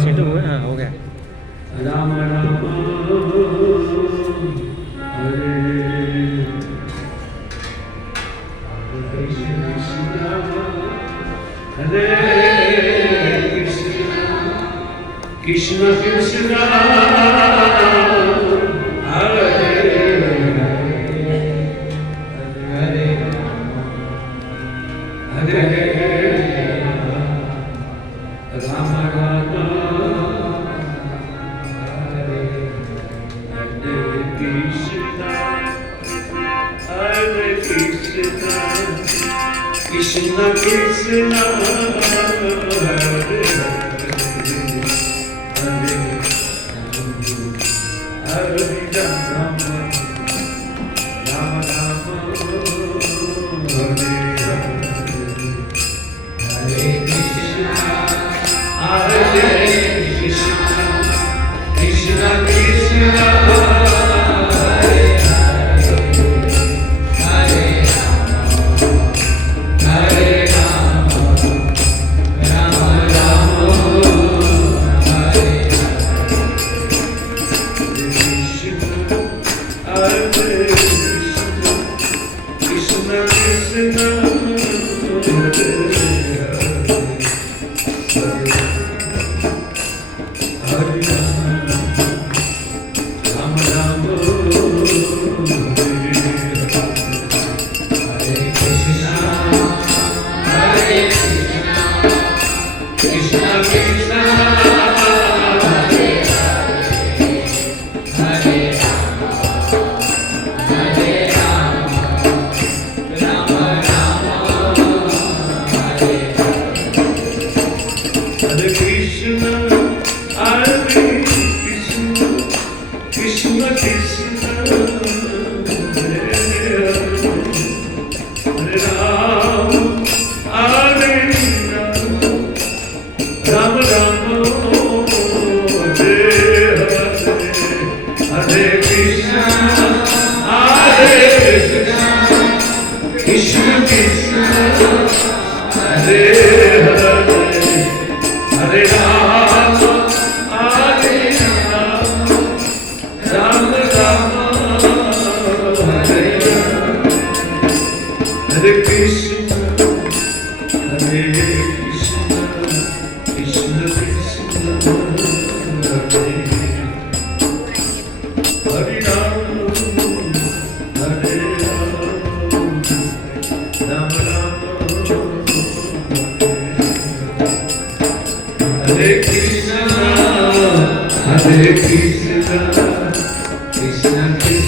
Set हुआ है, हो गया। राम राम हरे कृष्ण हरे कृष्ण कृष्ण हरे हरे हरे राम राम हरे कृष्ण कृष्ण हरे हरे राम राम राम हरे हरे कृष्ण कृष्ण कृष्ण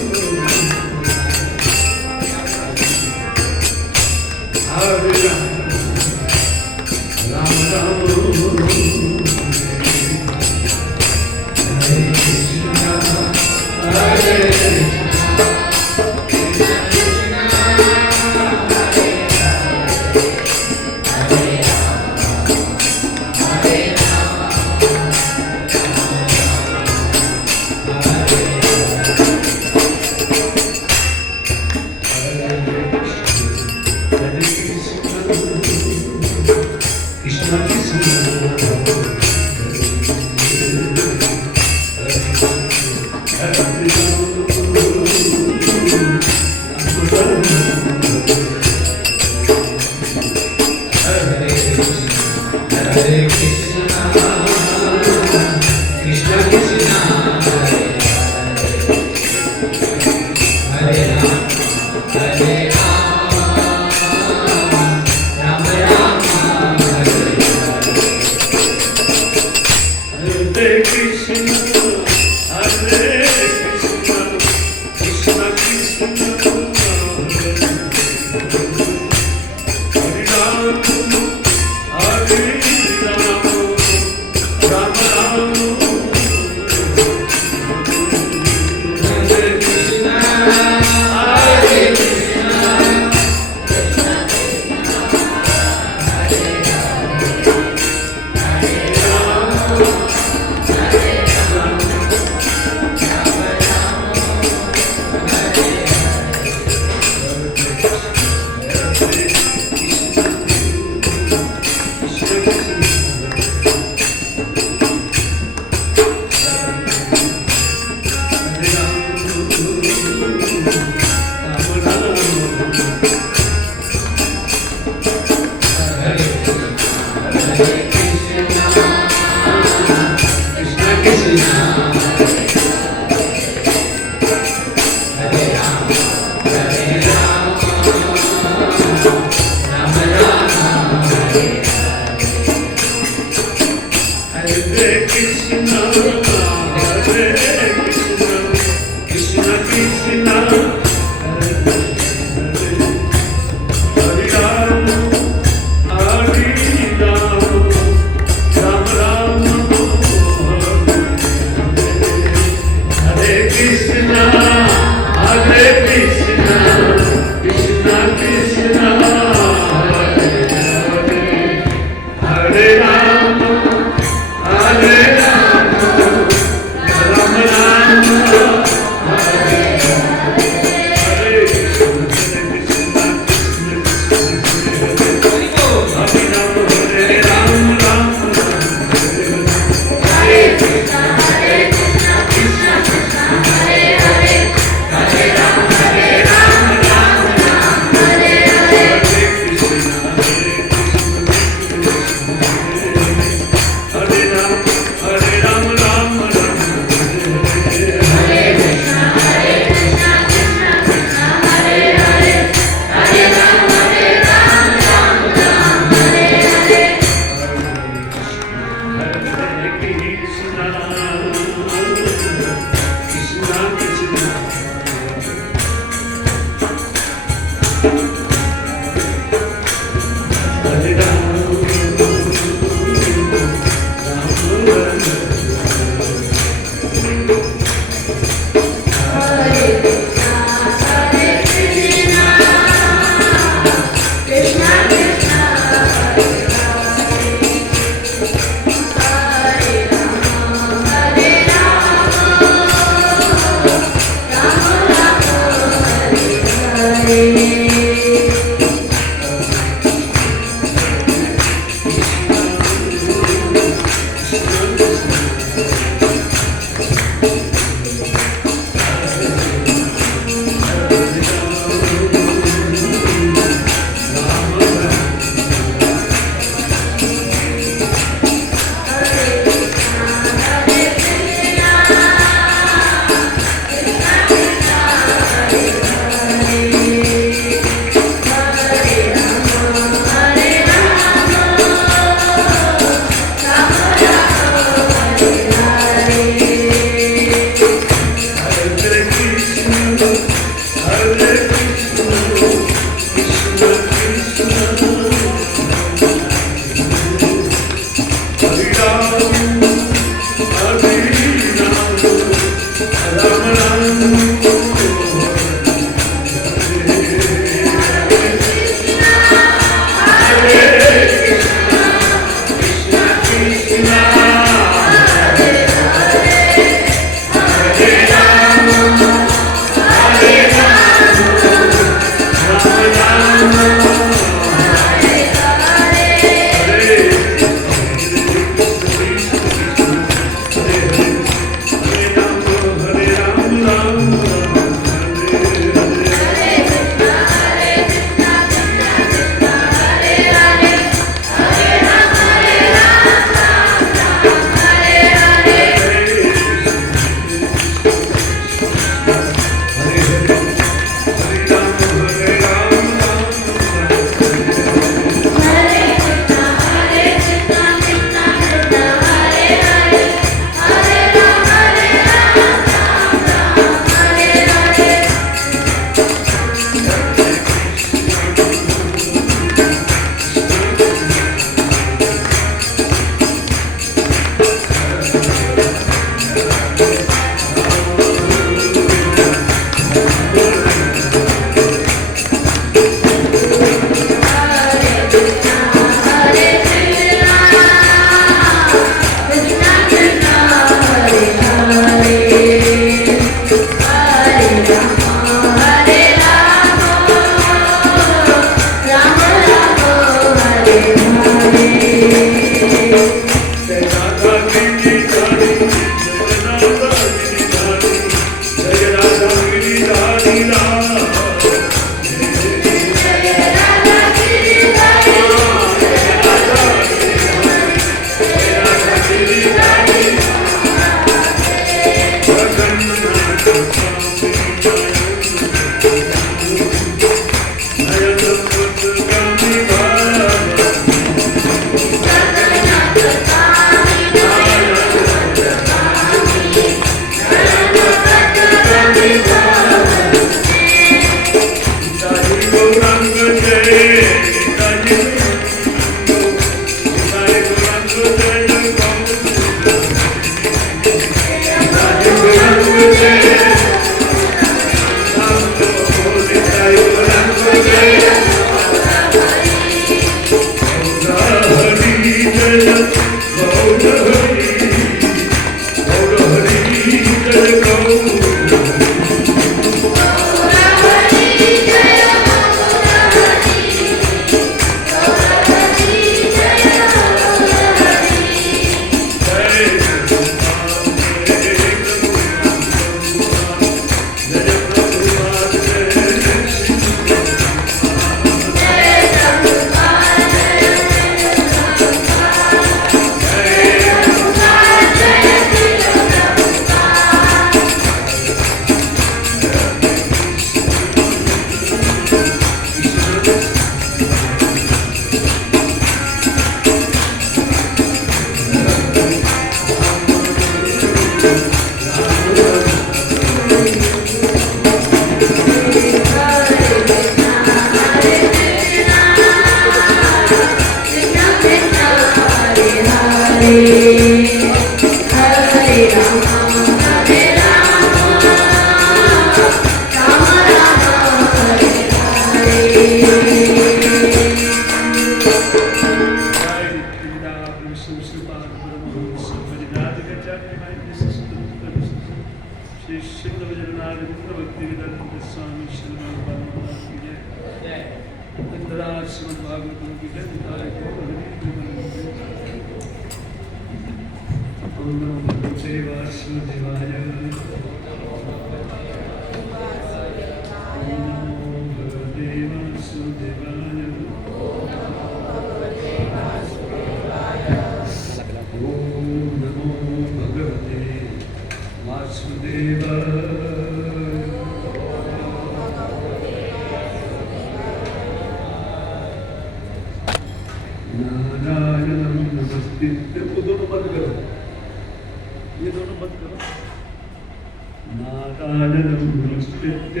नारायणं नमस्कृत्य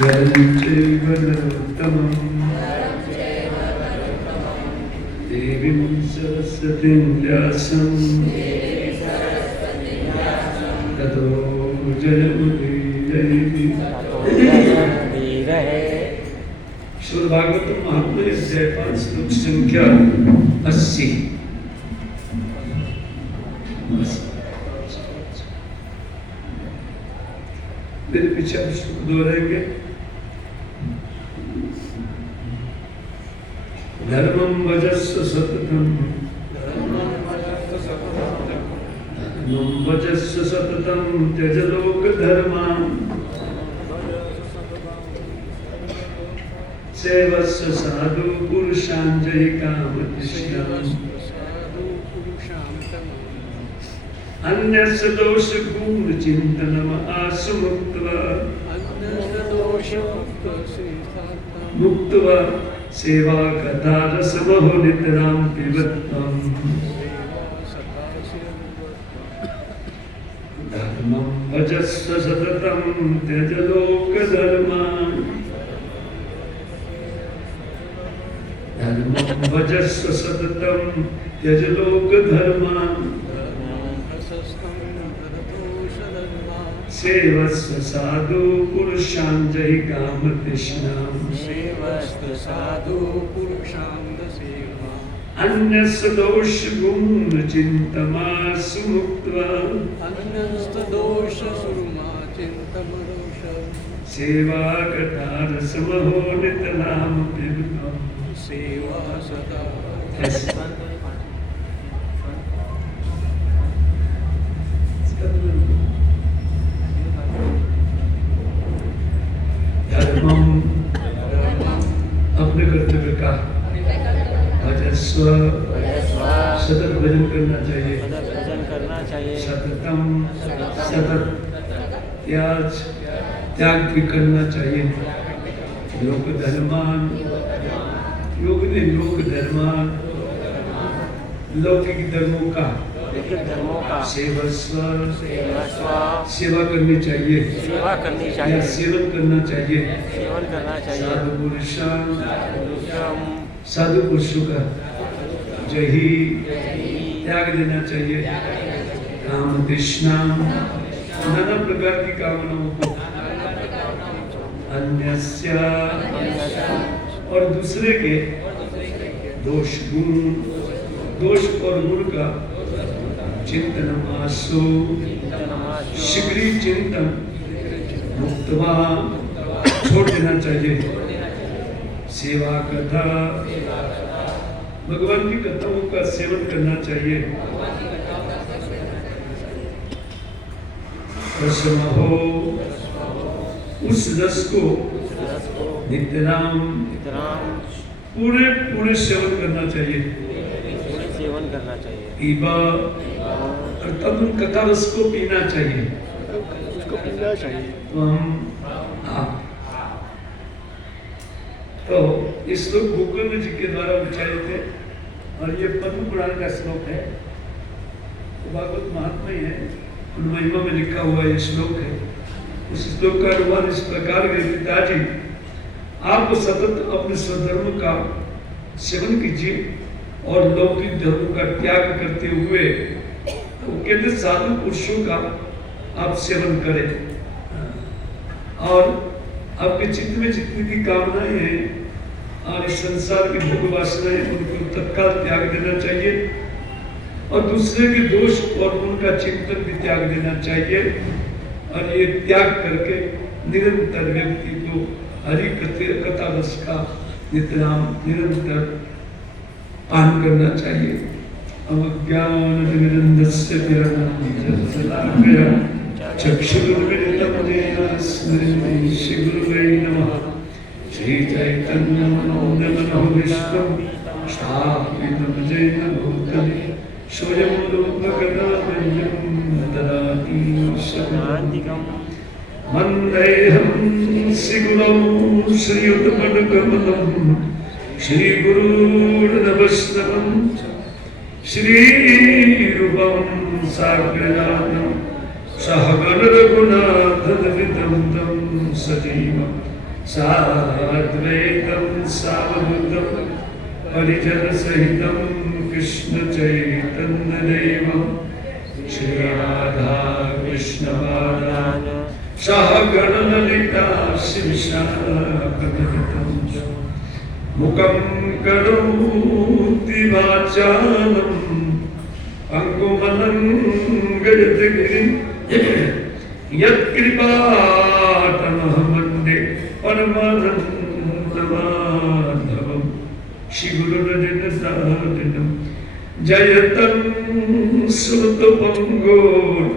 वरं चैव नरोत्तमं देवीं सरस्वतीं व्यासं ततो जयमुदीरये। श्रीमद् भागवतम महात्म्य अध्याय 5 श्लोक संख्या 80। मेरे पीछे आप श्लोक दोहराएंगे। धर्मं भजस्व सततम, धर्मं भजस्व सततम त्यज लोक धर्मान्, सेवस्व साधु पुरुषान् जहि कामतृष्णाम्, अन्यस्य दोष गुण चिंतनम् आसु मुक्त्वा सेवा कथा रसमहो नितरां पिबत्वम्। धर्मं भजस्व सततं त्यज लोक धर्मान्, धर्मं भजस्व सततं त्यज लोक धर्मान्, सेवस्व साधु पुरुषान् जहि कामतृष्णाम्, अन्यस्य दोष गुण चिंतमासु मुक्त्वा, सेवा कथा रसमहो नितरां पिबत्वम्। धर्मम अपने कर्तव्य का भजस्व सतत भजन करना चाहिए, सततम सतत त्याग भी करना चाहिए। लोक धर्मान, योग ने लोक धर्मान लौकिक धर्मों का सेवस्व सेवा करनी चाहिए, या सेवन करना चाहिए। साधु पुरुषों का जही त्याग देना चाहिए। काम तृष्णा नाना प्रकार की कामनाओं को, अन्यस्य और दूसरे के दोष गुण, दोष और गुण का चिंतनमासु शीघ्र चिंतन मुक्त्वा छोड़ देना चाहिए। सेवा कथा भगवान की कथाओं का सेवन करना चाहिए। रसमहो उस रस को नित्यराम पूरे सेवन करना चाहिए। पीबा और तब उन कथा रस को पीना चाहिए। तो इस श्लोक गोकर्ण जी के द्वारा उच्चारित थे और ये पद्म पुराण का श्लोक है। तो भागवत महात्म्य है, उन महिमा में लिखा हुआ ये श्लोक है। उस श्लोक का अनुवाद इस प्रकार के पिताजी, आप सतत अपने स्वधर्म का सेवन कीजिए और लौकिक धर्म का त्याग करते हुए वो कहते साधु पुरुषों का आप सेवन करें और आपके चित्त में जितनी भी कामनाएं हैं और इस संसार की भोग वासनाएं उनको तत्काल त्याग देना चाहिए और दूसरे के दोष और उनका चिंतन भी त्याग देना चाहिए। और ये त्याग करके निरंतर व्यक्ति को हरि कथा रस का निरंतर पान करना चाहिए। अज्ञानतिमिरन्धस्य ज्ञानञ्जनशलाकया चक्षुरुन्मिलितं येन तस्मै श्रीगुरुवे नमः। श्रीचैतन्यमनोन्नमनो विश्वं स्थापितं येन भूतले स्वयं रूपकदामह्यं ददाति शताधिकम्। वन्देऽहं श्रीगुरौ श्रीयुतपदकमलं श्रीगुरुर्नमस्तकं श्रीरूपं साग्रजातं सहगण रघुनाथदवितं तं सजीवं साद्वैतं सावधूतं परिजन सहितं कृष्ण चैतन्य देवं श्री राधा कृष्ण बालान सहगण ललिता श्रीशाकदलितं मुखं करोति वाचालं अंगुमलंघयति गिरिं यत्कृपातमहं वन्दे परमानन्दमाधवं श्रीगुरुरजनसादिनं जयतं श्रुतपङ्गोर्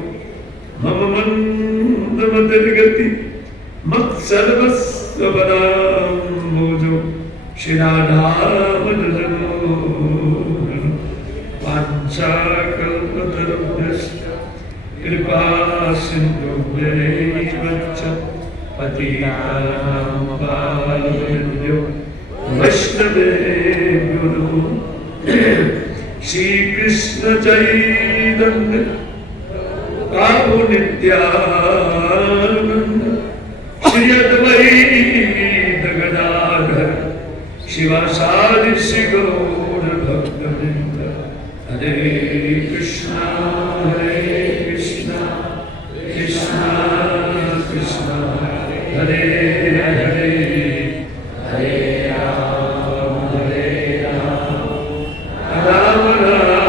मम मन्दमतिर्गति मत्सर्वस्वपदाम्बोजो श्रीराधावदनो वाञ्छाकल्पतरुभ्यश्च कृपा सिन्धुभ्यैव च पतितानां पावनेभ्यो वैष्णवेभ्यो नमो श्री कृष्ण चैतन्य प्रभु नित्यानंद श्री अद्वैत गदाधर शिवासादि श्री गौर भक्तवृंद हरे कृष्णा कृष्णा कृष्णा हरे हरे हरे राम राम राम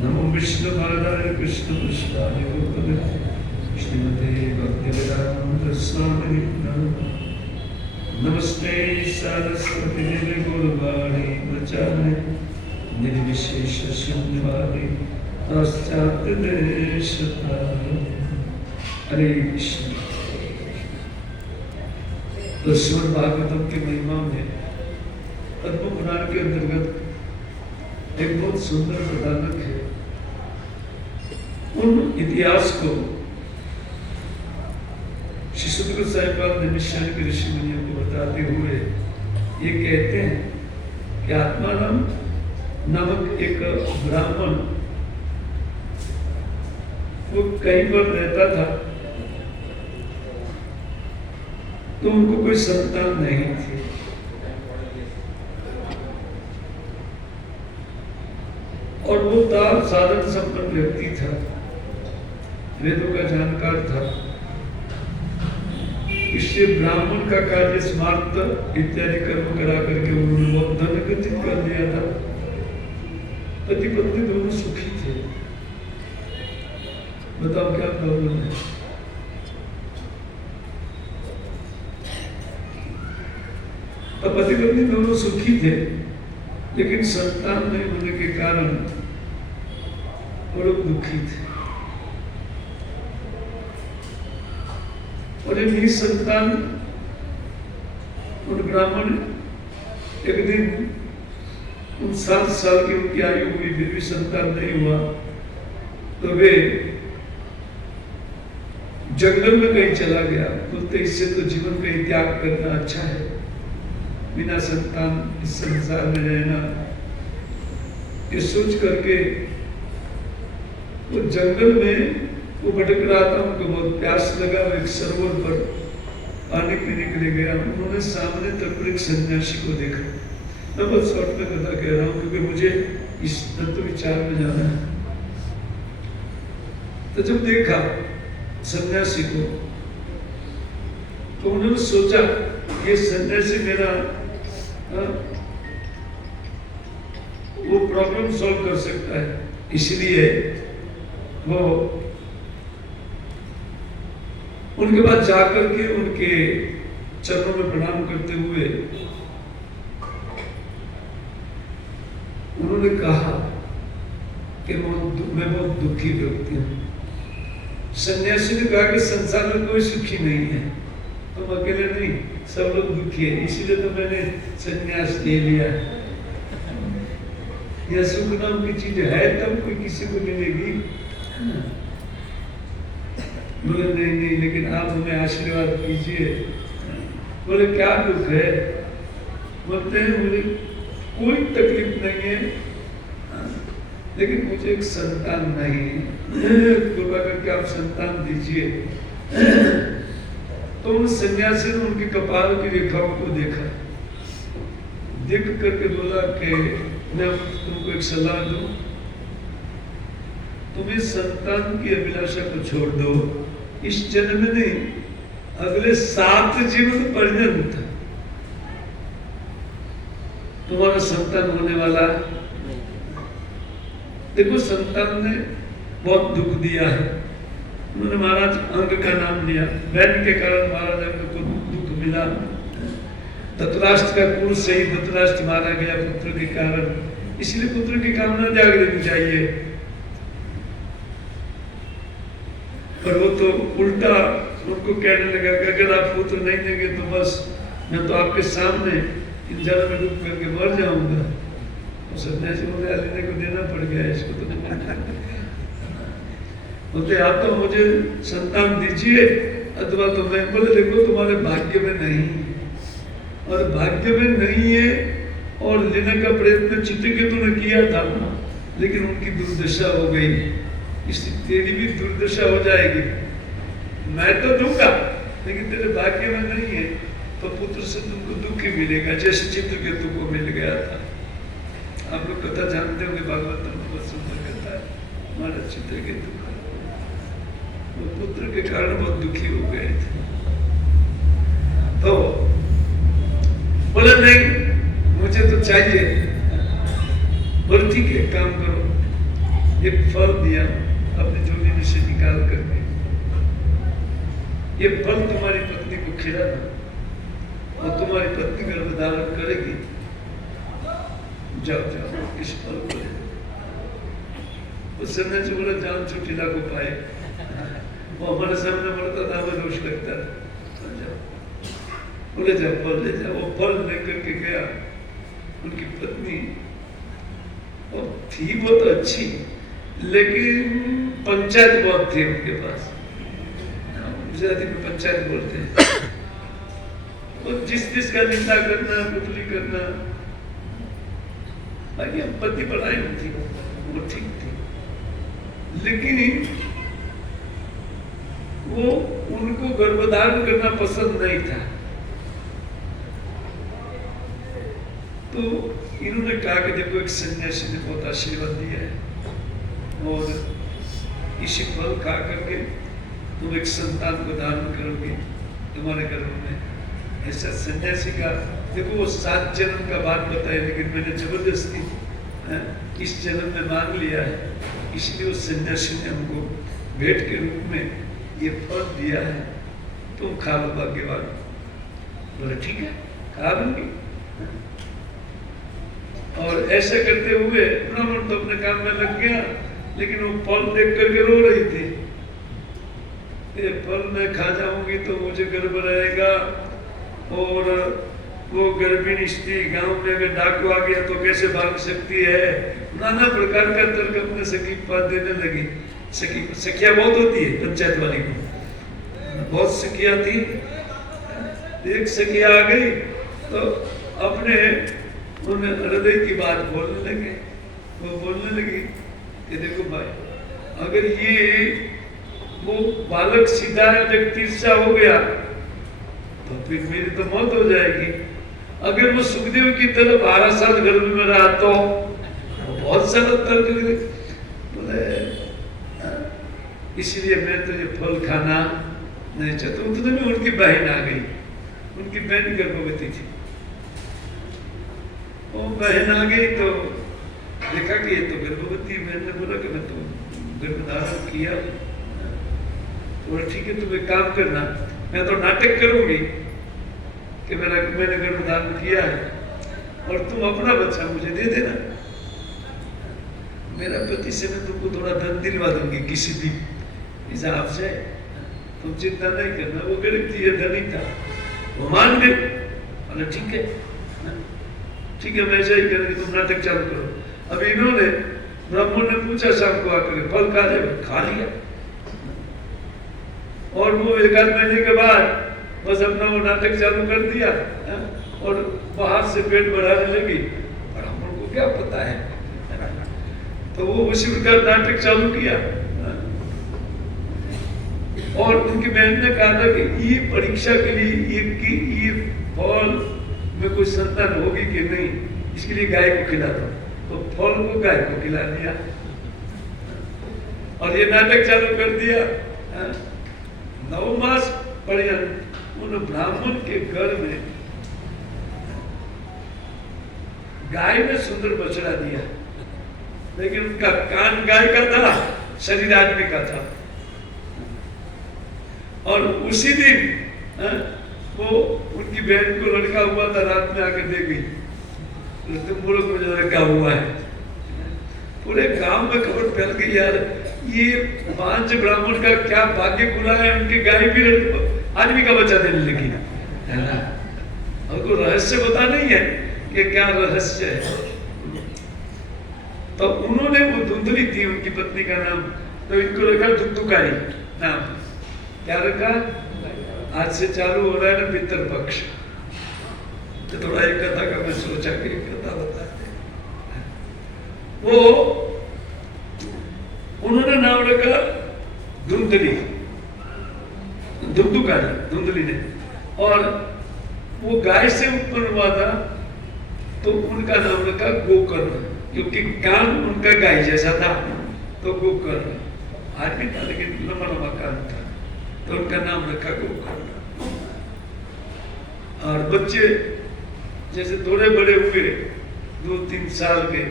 नमो विष्णुपादाय कृष्णपृष्ठाय भूतले श्रीमते भक्तिवेदांत स्वामिने नमः नमस्ते सरस्वती देवी गुरुवाणी प्रचारे निर्विशेष शून्यवादी पाश्चात्य देशतारिणी हरे कृष्ण। तो श्रीमद् भागवतम की महिमा में पद्म पुराण के अंतर्गत एक बहुत सुंदर कथानक है। उन इतिहास को श्री सुखदेव गोस्वामी पाद ने निश्चय ऋषि मुनियों को बताते हुए ये कहते हैं कि आत्माराम नामक एक ब्राह्मण वो कहीं पर रहता था, तो उनको कोई संतान नहीं थी। और वो था साधन संपन्न व्यक्ति था, वेदों का जानकार था। इसलिए ब्राह्मण का कार्य स्मार्त इत्यादि कर्म करा करके उन्होंने बहुत धन अर्जित कर दिया था। पति पत्नी दोनों सुखी थे। बताओ क्या प्रॉब्लम है? तो पति पत्नी दोनों सुखी थे, लेकिन संतान नहीं होने के कारण वो लोग दुखी थे। और ये निसंतान उन ब्राह्मण एक दिन 7 साल की उनकी आयु हुई, फिर भी संतान नहीं हुआ, तो वे जंगल में कहीं चला गया। बोलते इससे तो जीवन का त्याग करना अच्छा है, बिना संतान इस संसार में रहना। ये सोच करके वो जंगल में वो भटक रहा था, उनको बहुत प्यास लगा। वो एक सरोवर पर पानी पीने के लिए गया। उन्होंने सामने तक एक सन्यासी को देखा। मैं बहुत शॉर्ट में कथा कह रहा हूँ क्योंकि मुझे इस तत्व विचार में जाना है। तो जब देखा सन्यासी को, तो उन्होंने सोचा ये सन्यासी मेरा वो प्रॉब्लम सॉल्व कर सकता है। इसलिए वो उनके पास जाकर के उनके चरणों में प्रणाम करते हुए उन्होंने कहा कि मैं बहुत दुखी व्यक्ति हूँ। सन्यासी ने कहा कि संसार में कोई सुखी नहीं है, तुम अकेले नहीं, सब लोग दुखी है, इसीलिए तो मैंने सन्यास ले लिया। यह सुख नाम की चीज है तब कोई किसी को मिलेगी। बोले नहीं, लेकिन आप हमें आशीर्वाद कीजिए। बोले क्या दुख है? बोलते हैं मुझे कोई तकलीफ नहीं है, लेकिन मुझे एक संतान नहीं, कृपा करके आप संतान दीजिए। तो उन सन्यासी ने उनके कपाल की रेखाओं को देखा, देख करके बोला कि मैं तुमको एक सलाह दूं, तुम इस संतान की अभिलाषा को छोड़ दो, इस जन्म में नहीं, अगले 7 जीवन पर्यंत तुम्हारा संतान होने वाला। देखो संतान ने बहुत दुख दिया है, उन्होंने महाराज अंग का नाम लिया, बहन के कारण महाराज अंग को दुख मिला। धृतराष्ट्र का कुल से ही धृतराष्ट्र मारा गया पुत्र के कारण, इसलिए पुत्र की कामना त्याग देनी चाहिए। पर वो तो उल्टा उनको कहने लगा कि अगर आप पुत्र नहीं देंगे तो बस मैं तो आपके सामने इन जल में डूब करके मर जाऊंगा। तो सन्यासी बोले लेने को देना पड़ गया इसको तो बोलते आप तो मुझे संतान दीजिए, अथवा तो मैं बोले देखो तुम्हारे भाग्य में नहीं, और भाग्य में नहीं है और लेने का प्रयत्न चित्रकेतु ने किया था, लेकिन उनकी दुर्दशा हो गई, इसलिए तेरी भी दुर्दशा हो जाएगी। मैं तो दूंगा लेकिन तेरे भाग्य में नहीं है, तो पुत्र से तुमको दुख ही मिलेगा, जैसे चित्रकेतु को मिल गया था। आप लोग कथा जानते होंगे, भागवत में बहुत सुंदर कथा है हमारा चित्रकेतु का। वो पुत्र के कारण बहुत दुखी हो गए थे, तो बोला नहीं मुझे तो चाहिए। बोले ठीक है काम करो, एक फल दिया अपनी झोली में से निकाल करके, ये फल तुम्हारी पत्नी को खिलाना और तुम्हारी पत्नी गर्भ धारण करेगी, जाओ जाओ इस फल को ले। उस समय से बोला जान छुट्टीला को पाए, वो हमारे सामने बढ़ता था, हमें रोष लगता था, जाओ बोले जाओ फल ले जाओ। वो फल लेकर के गया, उनकी पत्नी और थी बहुत अच्छी, लेकिन पंचायत बहुत थी उनके पास, गुजराती में पंचायत बोलते हैं, और जिस का निंदा करना, पुतली करना, बाकी हम पति पढ़ाई में थी, वो ठीक थी, लेकिन वो उनको गर्भधारण करना पसंद नहीं था। तो इन्होंने कहा कि देखो एक सन्यासी ने बहुत आशीर्वाद दिया है, और इसी फल खा करके तुम एक संतान को धारण करोगे तुम्हारे गर्भ में। ऐसा सन्यासी का देखो वो 7 जन्म का बात बताया, लेकिन मैंने जबरदस्ती इस जन्म में मांग लिया है, इसलिए उस सन्यासी ने हमको भेंट के रूप में ये फल दिया है, तुम खा लो भाग्यवान। बोले ठीक है खा लूंगी। और ऐसे करते हुए ब्राह्मण तो अपने काम में लग गया, लेकिन वो फल देख करके रो रही थी, ये फल मैं खा जाऊंगी तो मुझे गर्भ रहेगा, और वो गर्भिणी स्त्री गांव में अगर डाकू आ गया तो कैसे भाग सकती है, नाना प्रकार का तर्क अपने सखी पास देने लगी। सखिया बहुत होती है पंचायत वाली को, बहुत सखिया थी। एक सखिया आ गई तो अपने उन हृदय की बात बोलने लगे। वो बोलने लगी कि देखो भाई अगर ये वो बालक सीधा जब तिरछा हो गया तो फिर मेरी तो मौत हो जाएगी। अगर वो सुखदेव की तरफ 12 साल गर्भ में रहा तो बहुत सारा तर्क बोले, इसलिए मैं तो ये फल खाना नहीं चाहता। उतने में उनकी बहन आ गई, उनकी बहन गर्भवती थी। वो बहन आ गई तो देखा कि ये तो गर्भवती। बहन ने बोला कि मैं तो गर्भधारण किया। बोला ठीक है तुम एक काम करना, मैं तो नाटक करूंगी कि मैंने गर्भधारण किया है और तुम अपना बच्चा मुझे दे देना। मेरा पति से मैं तुमको थोड़ा धन दिलवा दूंगी किसी भी हिसाब से, तुम चिंता नहीं करना। वो गरीब थी, धनी था, वो मान गए। बोले ठीक है ठीक है मैं ऐसा ही करेंगे, तुम नाटक चालू करो। अब इन्होंने ब्राह्मण ने पूछा शाम को आकर फल खा ले, खा लिया। और वो 1 आध महीने के बाद बस अपना वो नाटक चालू कर दिया और बाहर से पेट बढ़ाने लगी। ब्राह्मण को क्या पता है, तो वो उसी प्रकार नाटक चालू किया। और उनकी बहन ने कहा था कि ये परीक्षा के लिए ये फल में कोई संतान होगी कि नहीं, इसके लिए गाय को खिला दो। तो फल को गाय को खिला दिया और ये नाटक चालू कर दिया। 9 मास पर्यंत उन ब्राह्मण के घर में गाय ने सुंदर बछड़ा दिया, लेकिन उनका कान गाय का था, शरीर आदमी का था। और उसी दिन वो उनकी बहन को लड़का हुआ था, रात में आकर दे गई, तुम बोलो मुझे लड़का हुआ है। पूरे गांव में खबर फैल गई, यार ये 5 ब्राह्मण का क्या भाग्य खुला है, उनकी गाय भी आदमी का बच्चा देने लगी है ना। और कोई रहस्य पता नहीं है कि क्या रहस्य है। तो उन्होंने वो धुंधली थी उनकी पत्नी का नाम, तो इनको रखा धुंधुकारी नाम। क्या रखा? आज से चालू हो रहा है ना पितर पक्ष। तो थोड़ा एक कथा का मैं सोचा कि कथा बताते। वो उन्होंने नाम रखा धुंधली, धुंधुकारी, धुंधली ने। और वो गाय से उत्पन्न हुआ था, तो उनका नाम रखा गोकर्ण, क्योंकि कान उनका गाय जैसा था, तो गोकर्ण। आदमी था लेकिन लंबा लंबा कान था, तो उनका नाम रखा गोकर्ण। और बच्चे जैसे थोड़े बड़े हुए 2-3 साल के,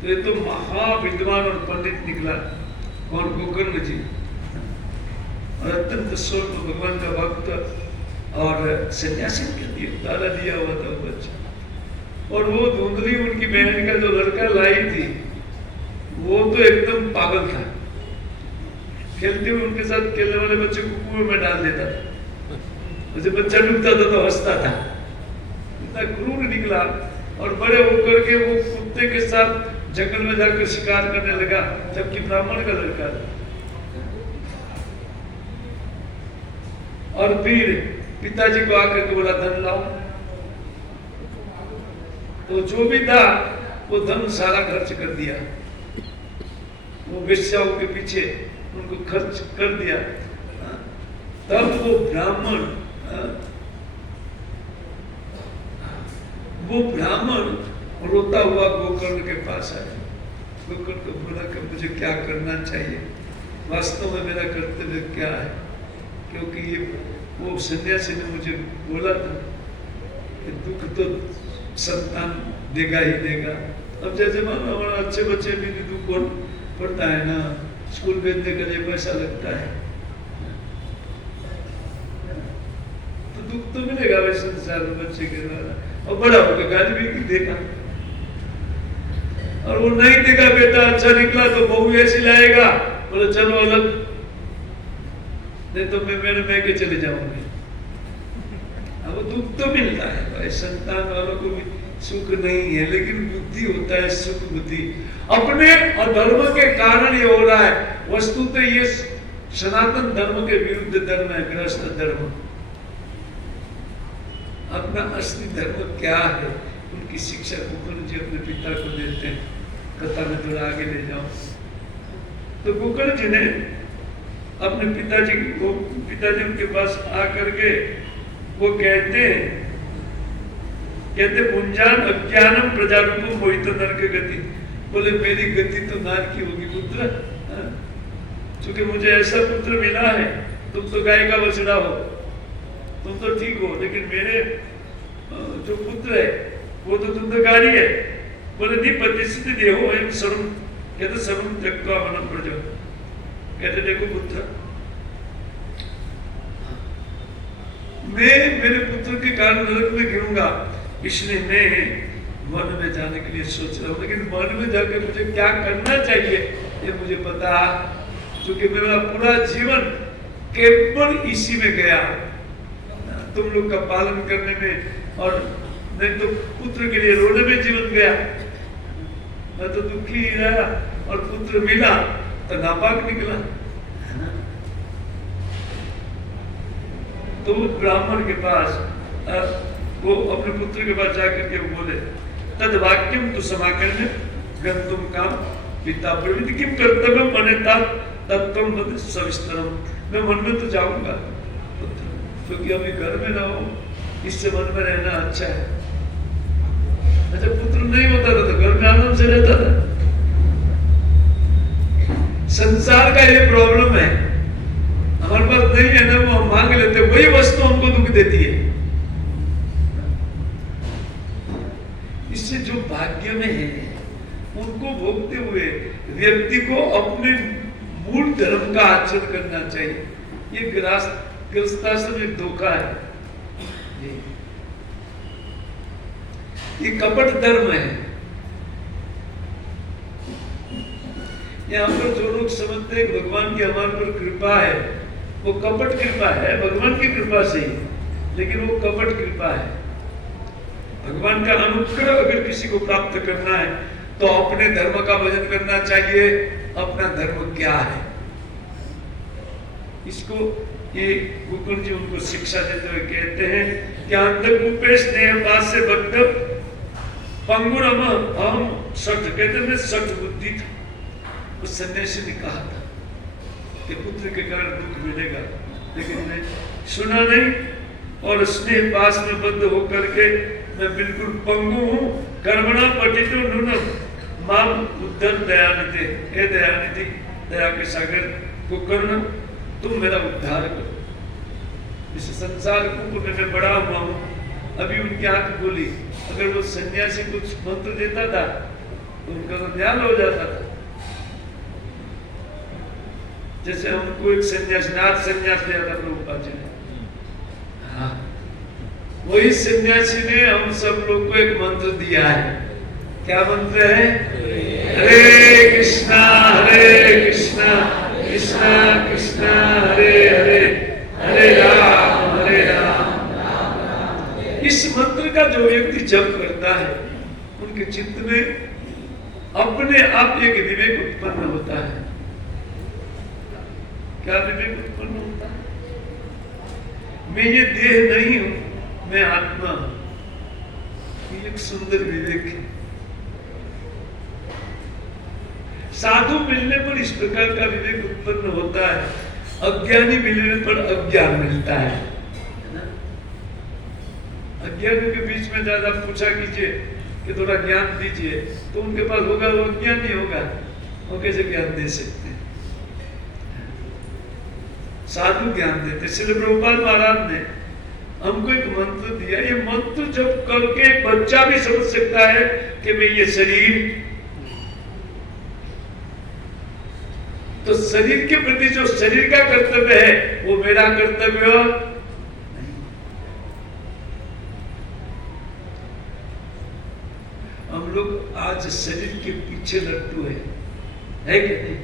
तो ये तो महाविद्वान और पंडित निकला। कौन? गोकर्ण जी। और अत्यंत स्वर्ण भगवान का भक्त और सन्यासी के लिए ताला दिया हुआ था वो बच्चा। और वो धुंधली उनकी बहन का जो लड़का लाई थी, वो तो एकदम पागल था। खेलते हुए उनके साथ खेलने वाले बच्चे को कुएं में डाल देता था। जब बच्चा डूबता था तो हंसता था। इतना क्रूर निकला। और बड़े होकर के वो कुत्ते के साथ जंगल में जाकर शिकार करने लगा, जबकि ब्राह्मण का लड़का था। और फिर पिताजी को आकर के बोला धन लाओ। तो जो भी था वो धन सारा खर्च कर दिया। वो वेश्याओं के पीछे उनको खर्च कर दिया। तब वो ब्राह्मण रोता हुआ गोकर्ण के पास आया। गोकर्ण को बोला कि मुझे क्या करना चाहिए, वास्तव में मेरा कर्तव्य क्या है, क्योंकि ये वो सन्यासी ने मुझे बोला था कि दुख तो संतान देगा ही देगा। अब जैसे मानो हमारा अच्छे बच्चे भी दुख पड़ता है ना, स्कूल भेजने के लिए पैसा लगता है, तो दुख तो मिलेगा वैसे संसार में बच्चे के द्वारा। और बड़ा होकर गाली भी देगा, और वो नहीं देगा बेटा अच्छा निकला तो बहू ऐसी लाएगा, बोले चलो अलग, नहीं तो मैं मेरे मैके चले जाऊंगी। अब दुख तो मिलता है भाई, संतान वालों को भी सुख नहीं है, लेकिन बुद्धि होता है सुख बुद्धि। अपने अधर्म के कारण ये हो रहा है। वस्तुतः ये सनातन धर्म के विरुद्ध धर्म है, गृहस्थ धर्म। अपना असली धर्म क्या है, उनकी शिक्षा गोकर्ण जी अपने पिता को देते हैं। कथा में थोड़ा आगे ले जाओ तो गोकर्ण जी ने अपने पिताजी उनके पास आकर के वो कहते पुंजान अज्ञानम प्रजारूपम मोहित नरक गति। बोले मेरी गति तो नार की होगी पुत्र, क्योंकि मुझे ऐसा पुत्र मिला है। तुम तो गाय का बछड़ा हो, तुम तो ठीक हो, लेकिन मेरे जो पुत्र है वो तो धुंधकारी है। बोले नहीं प्रतिष्ठित देहो एवं सर्व, कहते सर्वम त्यक्त्वा वनं व्रजो। कहते देखो पुत्र, मैं मेरे पुत्र के कारण नरक में गिरूंगा, इसलिए मैं वन में जाने के लिए सोच रहा हूँ। लेकिन वन में जाकर मुझे क्या करना चाहिए ये मुझे पता, क्योंकि मेरा पूरा जीवन केवल इसी में गया, तुम लोग का पालन करने में, और नहीं तो पुत्र के लिए रोने में जीवन गया। मैं तो दुखी ही रहा, और पुत्र मिला तो नापाक निकला। तो उस ब्राह्मण के पास वो अपने पुत्र के पास जाकर के बोले तद वाक्यम तो समाकरण गंतुम काम पिता प्रवृत्ति किम कर्तव्य मनेता तत्व मत सविस्तरम, मैं मन में तो जाऊंगा क्योंकि अभी घर में ना हो, इससे मन में रहना अच्छा है। अच्छा पुत्र नहीं होता था तो घर में आराम से रहता था। संसार का ये प्रॉब्लम है, हमारे पास नहीं है ना, वो हम मांग लेते, वही वस्तु हमको दुख देती है। इससे जो भाग्य में है उनको भोगते हुए व्यक्ति को अपने मूल धर्म का आचरण करना चाहिए। ये गृहस्थाश्रम एक धोखा है, ये कपट धर्म है। यहाँ पर जो लोग समझते हैं भगवान की हमारे पर कृपा है, वो कपट कृपा है, भगवान की कृपा से ही, लेकिन वो कपट कृपा है। भगवान का अनुग्रह अगर किसी को प्राप्त करना है तो अपने धर्म का भजन करना चाहिए। अपना धर्म क्या है, इसको ये गोकुल जी उनको शिक्षा देते हुए कहते हैं कि अंधकूपे स्नेहपात से बद्ध पंगुरम हम सठ, कहते मैं सठ बुद्धि था। उस सन्यासी ने कहा था कि पुत्र के कारण दुख मिलेगा, लेकिन मैं सुना नहीं और स्नेह पास में बद्ध होकर के मैं बिल्कुल पंगु हूँ। कर्मणा पठितो नूनम माम उद्धर दयानिधि, हे दयानिधि दया के सागर गोकर्ण तुम मेरा उद्धार करो। इस संसार कुंभ में मैं बड़ा हुआ हूँ। अभी उनकी आंख खोली, अगर वो सन्यासी कुछ मंत्र देता था तो उनका तो ध्यान हो जाता था। जैसे हमको एक सन्यास दिया था प्रभुपाद जी ने, हाँ वही सन्यासी ने हम सब लोग को एक मंत्र दिया है। क्या मंत्र है? हरे कृष्णा कृष्णा कृष्णा हरे हरे, हरे राम राम राम। इस मंत्र का जो व्यक्ति जप करता है उनके चित्त में अपने आप एक विवेक उत्पन्न होता है। क्या विवेक उत्पन्न होता है? मैं ये देह नहीं हूं, मैं आत्मा हूं। ये एक सुंदर विवेक है। साधु मिलने पर इस प्रकार का विवेक उत्पन्न होता है, अज्ञानी मिलने पर अज्ञान मिलता है। अज्ञानियों के बीच में ज्यादा पूछा कीजिए कि थोड़ा ज्ञान दीजिए तो उनके पास होगा, वो अज्ञान नहीं होगा, वो कैसे ज्ञान दे सकते हैं? साधु ज्ञान देते। श्री प्रभुपाद महाराज ने हमको एक मंत्र दिया। ये मंत्र जब करके एक बच्चा भी समझ सकता है कि मैं ये शरीर, तो शरीर के प्रति जो शरीर का कर्तव्य है वो मेरा कर्तव्य नहीं। हम लोग आज शरीर के पीछे लट्टू है कि नहीं?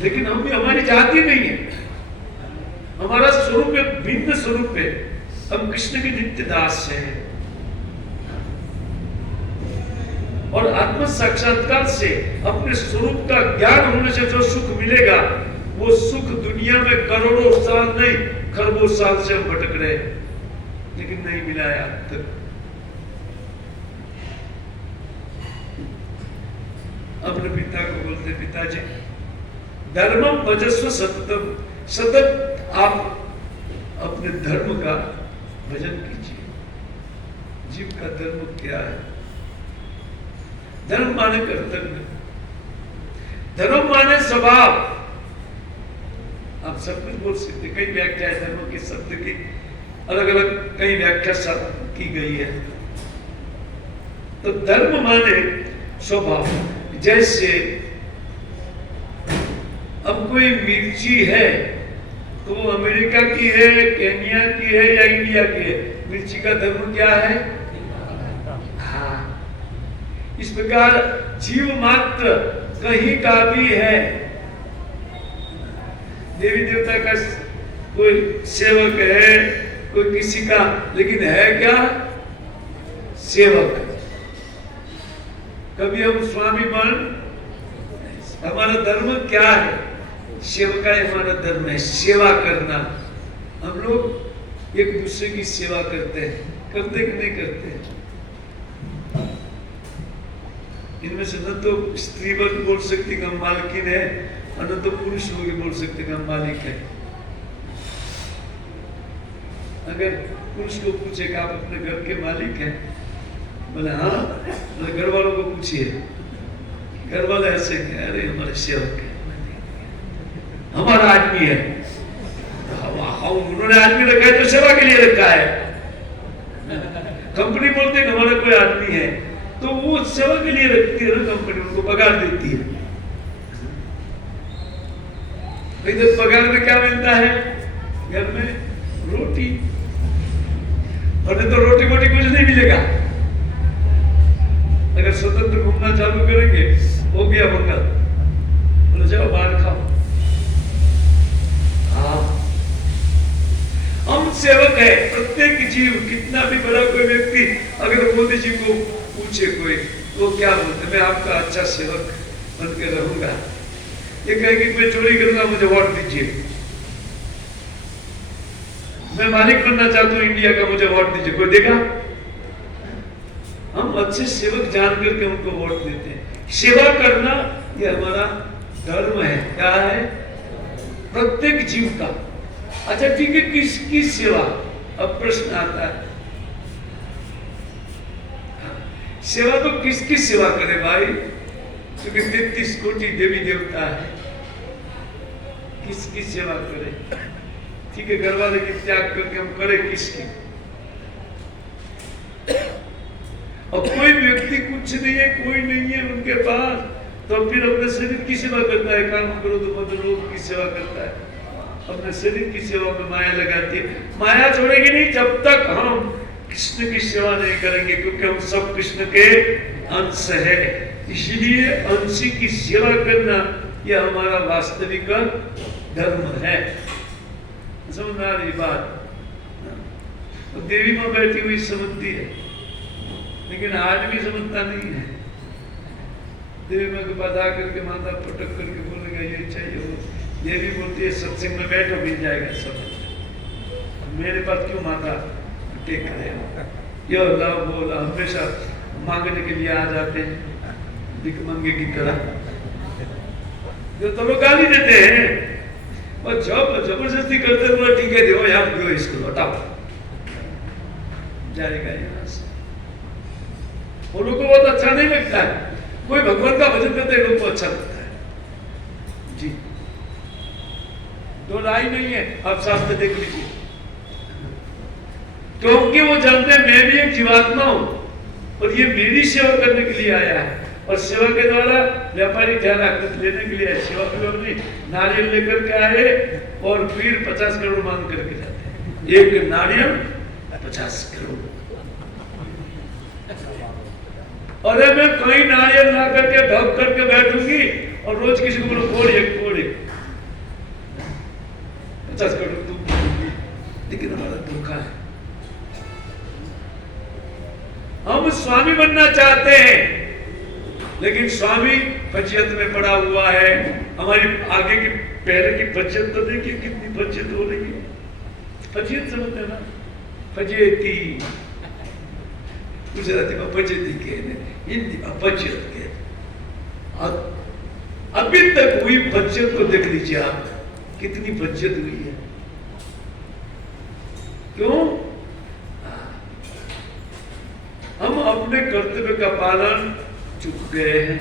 लेकिन हम भी, हमारी जाति नहीं है, हमारा स्वरूप एक भिन्न स्वरूप है। हम कृष्ण के नित्य दास हैं और आत्म साक्षात्कार से अपने स्वरूप का ज्ञान होने से जो सुख मिलेगा वो सुख दुनिया में करोड़ों साल नहीं खरबों साल से हम भटक रहे हैं, लेकिन नहीं मिला है आज तक। अपने पिता को बोलते, पिताजी धर्मम भजस्व सततम, सतत आप अपने धर्म का भजन कीजिए। जीव का धर्म क्या है? धर्म माने कर्तव्य, धर्म माने स्वभाव। आप सब कुछ बोल सकते, कई व्याख्या है धर्म के शब्द की, अलग अलग कई व्याख्या की गई है। तो धर्म माने स्वभाव। जैसे अब कोई मिर्ची है तो वो अमेरिका की है, केन्या की है या इंडिया की है, मिर्ची का धर्म क्या है? हाँ, इस प्रकार जीव मात्र कहीं का भी है। देवी देवता का कोई सेवक है, कोई किसी का, लेकिन है क्या? सेवक। कभी हम स्वामी बन, हमारा धर्म क्या है? सेवका हमारा धर्म है, सेवा करना। हम लोग एक दूसरे की सेवा करते हैं, करते कि नहीं करते? इनमें से न तो स्त्री वर्ग बोल सकती कि हम मालकिन है और न तो पुरुष लोग बोल सकते कि हम मालिक है। अगर पुरुष को पूछे कि आप अपने घर के मालिक हैं, बोले हाँ, बोले घर वालों को पूछिए, घर वाले ऐसे कहें अरे हमारे सेवक है, हमारा आदमी है। उन्होंने आदमी रखा है तो सेवा के लिए रखा है। कंपनी बोलते हैं हमारा कोई आदमी है तो वो सेवा के लिए रखती है ना, कंपनी उनको पगार देती है। इधर पगार में क्या मिलता है? घर में रोटी, और नहीं तो रोटी मोटी कुछ नहीं मिलेगा। अगर स्वतंत्र घूमना चालू करेंगे हो गया मंगल, बोले जाओ बाहर खाओ। हाँ, हम सेवक है। प्रत्येक जीव, कितना भी बड़ा कोई व्यक्ति अगर मोदी जी को पूछे कोई तो क्या बोलते, मैं आपका अच्छा सेवक बनकर रहूंगा। ये कहेगी कोई चोरी करूंगा मुझे वोट दीजिए, मैं मालिक बनना चाहता हूं इंडिया का, मुझे वोट दीजिए, कोई देगा? हम अच्छे सेवक जान करके उनको वोट देते हैं। सेवा करना ये हमारा धर्म है। क्या है? प्रत्येक जीव का। अच्छा ठीक है, किसकी सेवा? अब प्रश्न आता है, सेवा तो किसकी सेवा करे भाई? क्योंकि 33 कोटि देवी देवता है, किसकी सेवा करे? ठीक है, घर वाले की त्याग करके हम करें किसकी? और कोई व्यक्ति कुछ नहीं है, कोई नहीं है उनके पास, तो फिर अपने शरीर की सेवा करता है। काम करो तो मत लोग की सेवा करता है, अपने शरीर की सेवा में माया लगाती है। माया छोड़ेगी नहीं जब तक हम कृष्ण की सेवा नहीं करेंगे, क्योंकि हम सब कृष्ण के अंश है। इसलिए अंशी की सेवा करना यह हमारा वास्तविक धर्म है। समझ आ रही बात? तो देवी में बैठी हुई समझती है, लेकिन आदमी समझता नहीं है। देवी माँ के पास आकर के माता पटक करके बोलेगा ये चाहिए वो। देवी बोलती है सत्संग में बैठो मिल जाएगा सब, मेरे पास क्यों माता टेक रहे हो? ये लाभ वो हमेशा मांगने के लिए आ जाते हैं भिख मंगे की तरह, जो तो लोग गाली देते हैं और जब जबरदस्ती करते हुए ठीक है दो यहाँ दो इसको लौटाओ, जाएगा यहाँ से। वो लोग को बहुत अच्छा नहीं लगता है। कोई भगवान का भजन करते लोग को अच्छा लगता है जी, दो राय नहीं है। आप शास्त्र देख लीजिए, क्योंकि वो जानते हैं मैं भी एक जीवात्मा हूं और ये मेरी सेवा करने के लिए आया है, और सेवा के द्वारा व्यापारी ठहरा लेने के लिए सेवा के नारियल लेकर के आए और फिर 50 करोड़ मांग करके जाते हैं। एक नारियल 50 करोड़। अरे मैं कई नारियल ला करके ढक करके बैठूंगी और रोज किसी को बोलो फोड़ एक 50 करोड़ तुम, लेकिन हमारा धोखा है। हम स्वामी बनना चाहते हैं, लेकिन स्वामी फजियत में पड़ा हुआ है। हमारी आगे की पहले की फजियत तो देखिए कितनी फजियत हो रही है। फजियत समझते हैं ना? फजेती गुजराती में फजेती के, हिंदी में फजियत के। अभी तक हुई फजियत को देख लीजिए आप, कितनी फजियत हुई है। क्यों? हम अपने कर्तव्य का पालन चुक गए हैं।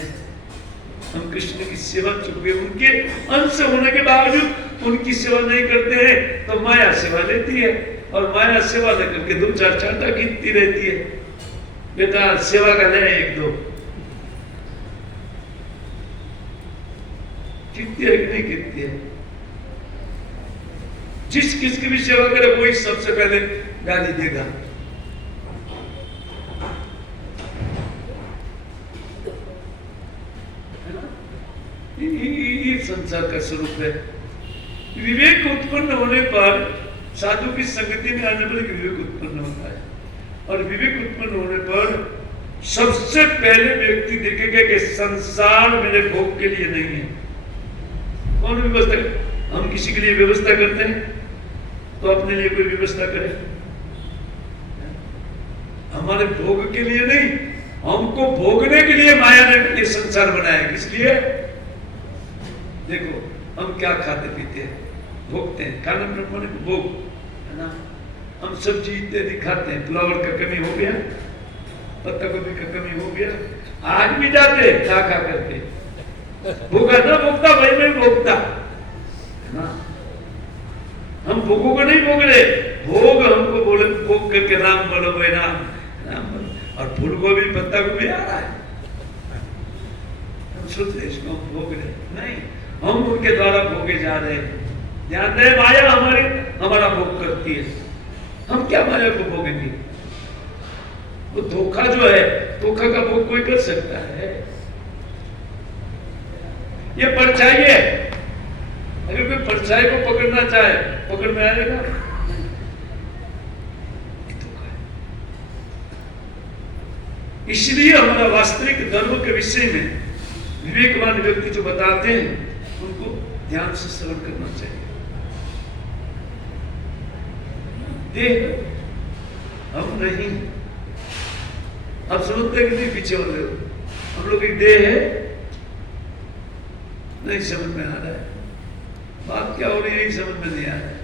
हम कृष्ण की सेवा चुक गए, उनके अंश होने के बावजूद उनकी सेवा नहीं करते हैं तो माया सेवा लेती है, और माया सेवा लेकर के दो चार चाटा खींचती रहती है। बेटा सेवा का ले एक दो, खींचती है कि नहीं खींचती है? जिस किसकी भी सेवा करे वही सबसे पहले गाली देगा। ये संसार का स्वरूप है। विवेक उत्पन्न होने पर साधु की संगति में आने पर विवेक उत्पन्न होता है, और विवेक उत्पन्न होने पर सबसे पहले व्यक्ति देखेगा कि संसार मेरे भोग के लिए नहीं है। कौन व्यवस्था? हम किसी के लिए व्यवस्था करते हैं तो अपने लिए कोई व्यवस्था करें, हमारे भोग के लिए नहीं, हमको भोगने के लिए माया ने ये ये संसार बनाया, किस लिए? देखो हम क्या खाते पीते हैं, भोगते हैं, खाना ब्रह्म ने भोग है ना। हम सब्जी इत्यादि खाते हैं, फ्लावर का कमी हो गया, पत्ता गोभी का कमी हो गया, आज भी जाते खा खा करके, भोगा ना भोगता भाई में भोगता है ना। हम भोगों को नहीं भोग रहे, भोग हमको बोले भोग करके राम बोलो भाई राम राम बोलो, और फूल गोभी पत्ता गोभी आ रहा है, हम सोच रहे इसको हम भोग रहे, नहीं, हम उनके द्वारा भोगे जा रहे हैं। ध्यान रहे, माया हमारा भोग करती है, हम क्या माया को भोगेंगे? वो धोखा जो है, धोखा का भोग कोई कर सकता है? ये परछाई है, अगर कोई परछाई को पकड़ना चाहे पकड़ में आएगा? इसलिए हमारा वास्तविक धर्म के विषय में विवेकवान व्यक्ति जो बताते हैं उनको ध्यान से श्रवण करना चाहिए। देह हम नहीं, आप समझते हैं कि नहीं पीछे वाले हो, हम लोग एक देह है, नहीं समझ में आ रहा है बात क्या हो रही है, यही समझ में नहीं आ रहा है।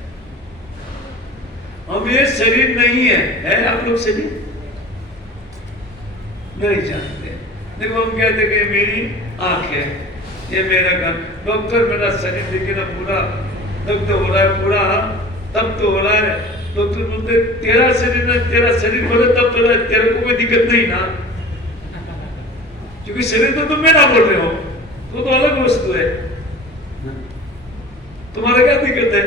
हम ये शरीर नहीं है आप लोग शरीर नहीं जानते। देखो हम कहते कि मेरी आंख है, ये मेरा कान, डॉक्टर मेरा शरीर देखे ना पूरा दर्द हो रहा है, पूरा तब तो हो रहा है, डॉक्टर बोलते तेरा शरीर ना, तेरा शरीर बोले तब तो तेरे को कोई दिक्कत नहीं ना, क्योंकि शरीर तो तुम मेरा बोल रहे हो, तो अलग वस्तु है, तुम्हारा क्या दिक्कत है?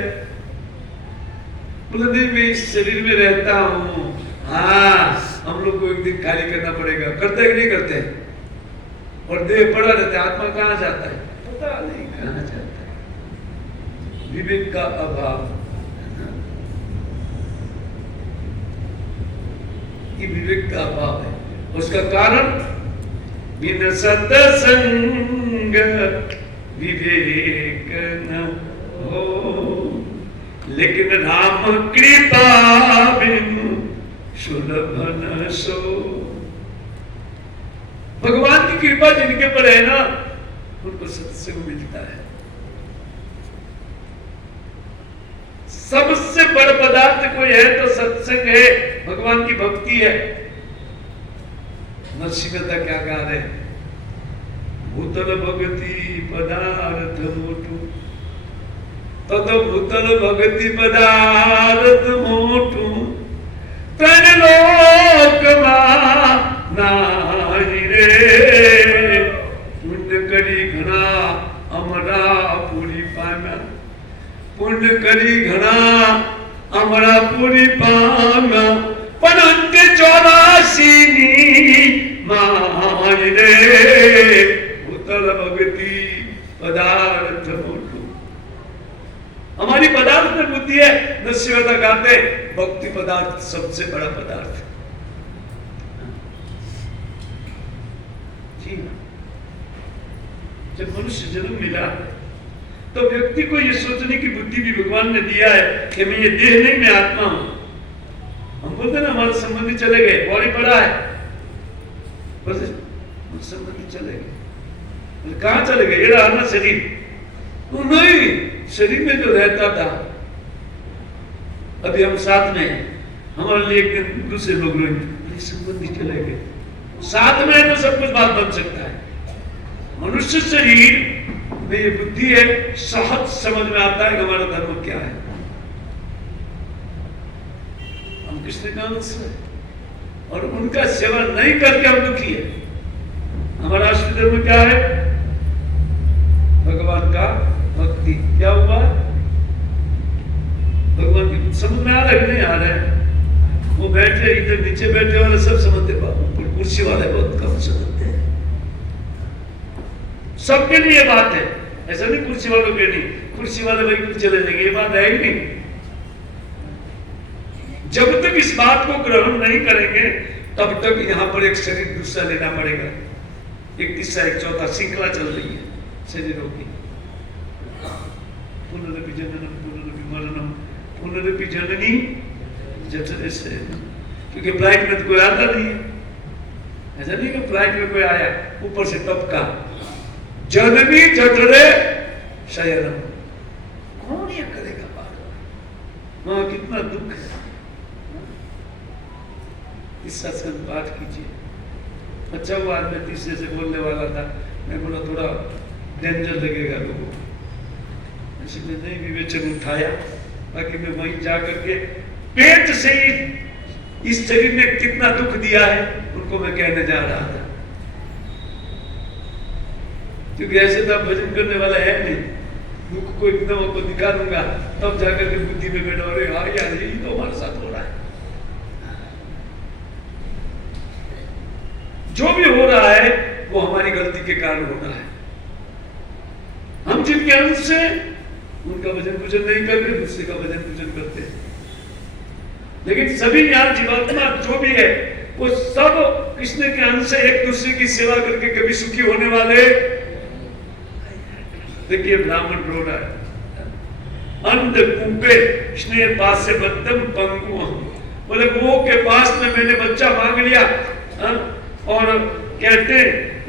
बोले नहीं मैं इस शरीर में रहता हूँ। हाँ, हम लोग को एक दिन खाली करना पड़ेगा, करते हैं कि नहीं करते? और देह पड़ा रहता है, आत्मा कहाँ जाता है पता नहीं कहाँ जाता है। विवेक का अभाव, ये विवेक का अभाव है। उसका कारण बिन सत्संग विवेक न हो, लेकिन राम कृपा बिनु सुलभ न सो। भगवान की कृपा जिनके पर है ना, उनको सत्संग मिलता है। सबसे बड़ा पदार्थ कोई है तो सत्संग है, भगवान की भक्ति है। नरसिंहता क्या गा रहे? भूतल भगति पदार्थ मोटू, तद भूतल भगति पदार्थ मोटू, तन लोक नाही रे, पुण्य करी घना अमरा पूरी पाना, पुण्य करी घना अमरा पूरी पाना, पण अंत्य 84 माय रे, भूतल भगति पदार्थ मोटू। हमारी पदार्थ में बुद्धि है, नरसिंहता गाते भक्ति पदार्थ सबसे बड़ा पदार्थ जी। जब मनुष्य जन्म मिला तो व्यक्ति को यह सोचने की बुद्धि भी भगवान ने दिया है कि मैं ये देह नहीं, मैं आत्मा हूं। हम बोलते ना हमारे संबंधी चले गए, बॉडी पड़ा है, बस संबंधी चले गए, कहां चले गए? ये रहा ना शरीर, तो नहीं, शरीर में जो रहता था, अभी हम साथ में हैं, हमारे लिए एक दिन दूसरे लोग संबंधी चले गए, साथ में है तो सब कुछ बात बन सकता है। मनुष्य शरीर में ये बुद्धि है, सहज समझ में आता है कि हमारा धर्म क्या है, हम किसने काम से, और उनका सेवा नहीं करके हम दुखी है। हमारा राष्ट्रीय धर्म क्या है? भगवान का भक्ति। क्या हुआ? भगवान की समझ में आ रहा है कि नहीं आ रहा है? वो बैठे इधर, नीचे बैठे वाले सब समझते, कुर्सी वाले बहुत कम समझते हैं। सबके लिए ये बात है, ऐसा नहीं कुर्सी वालों के नहीं, कुर्सी वाले भाई कुछ चले जाएंगे, ये बात है ही नहीं। जब तक इस बात को ग्रहण नहीं करेंगे तब तक यहां पर एक शरीर दूसरा लेना पड़ेगा, एक तीसरा एक चौथा, श्रृंखला चल रही है शरीरों की। पुनरपि जननम पुनरपि मरणम पुनरपि जननी जठरे से, क्योंकि फ्लाइट में तो कोई आता नहीं है, ऐसा नहीं कि फ्लाइट में कोई आया ऊपर से टपका, जननी जठरे शयनम, कौन ये करेगा बात? वहां कितना दुख है। इस सत्संग पाठ कीजिए। अच्छा हुआ आज मैं तीसरे से बोलने वाला था, मैं बोला थोड़ा डेंजर लगेगा लोगों को, इसलिए नहीं विवेचन उठाया। बाकी मैं वहीं जा करके पेट से ही इस शरीर ने कितना दुख दिया है उनको मैं कहने जा रहा था, क्योंकि ऐसे तो भजन करने वाला है नहीं, दुख को एकदम आपको दिखा दूंगा तब जाकर के बुद्धि में बैठा, अरे हाँ यार यही तो हमारे साथ हो रहा है। जो भी हो रहा है वो हमारी गलती के कारण हो रहा है। हम जिनके अंश से उनका भजन पूजन नहीं कर रहे, दूसरे का भजन पूजन करते हैं। लेकिन सभी यहाँ जीवात्मा जो भी है वो सब कृष्ण के अंश से एक दूसरे की सेवा करके कभी सुखी होने वाले। देखिए ब्राह्मण रो रहा है, अंध कूपे स्नेह पास से बद्दम पंगु, बोले वो के पास में मैंने बच्चा मांग लिया और कहते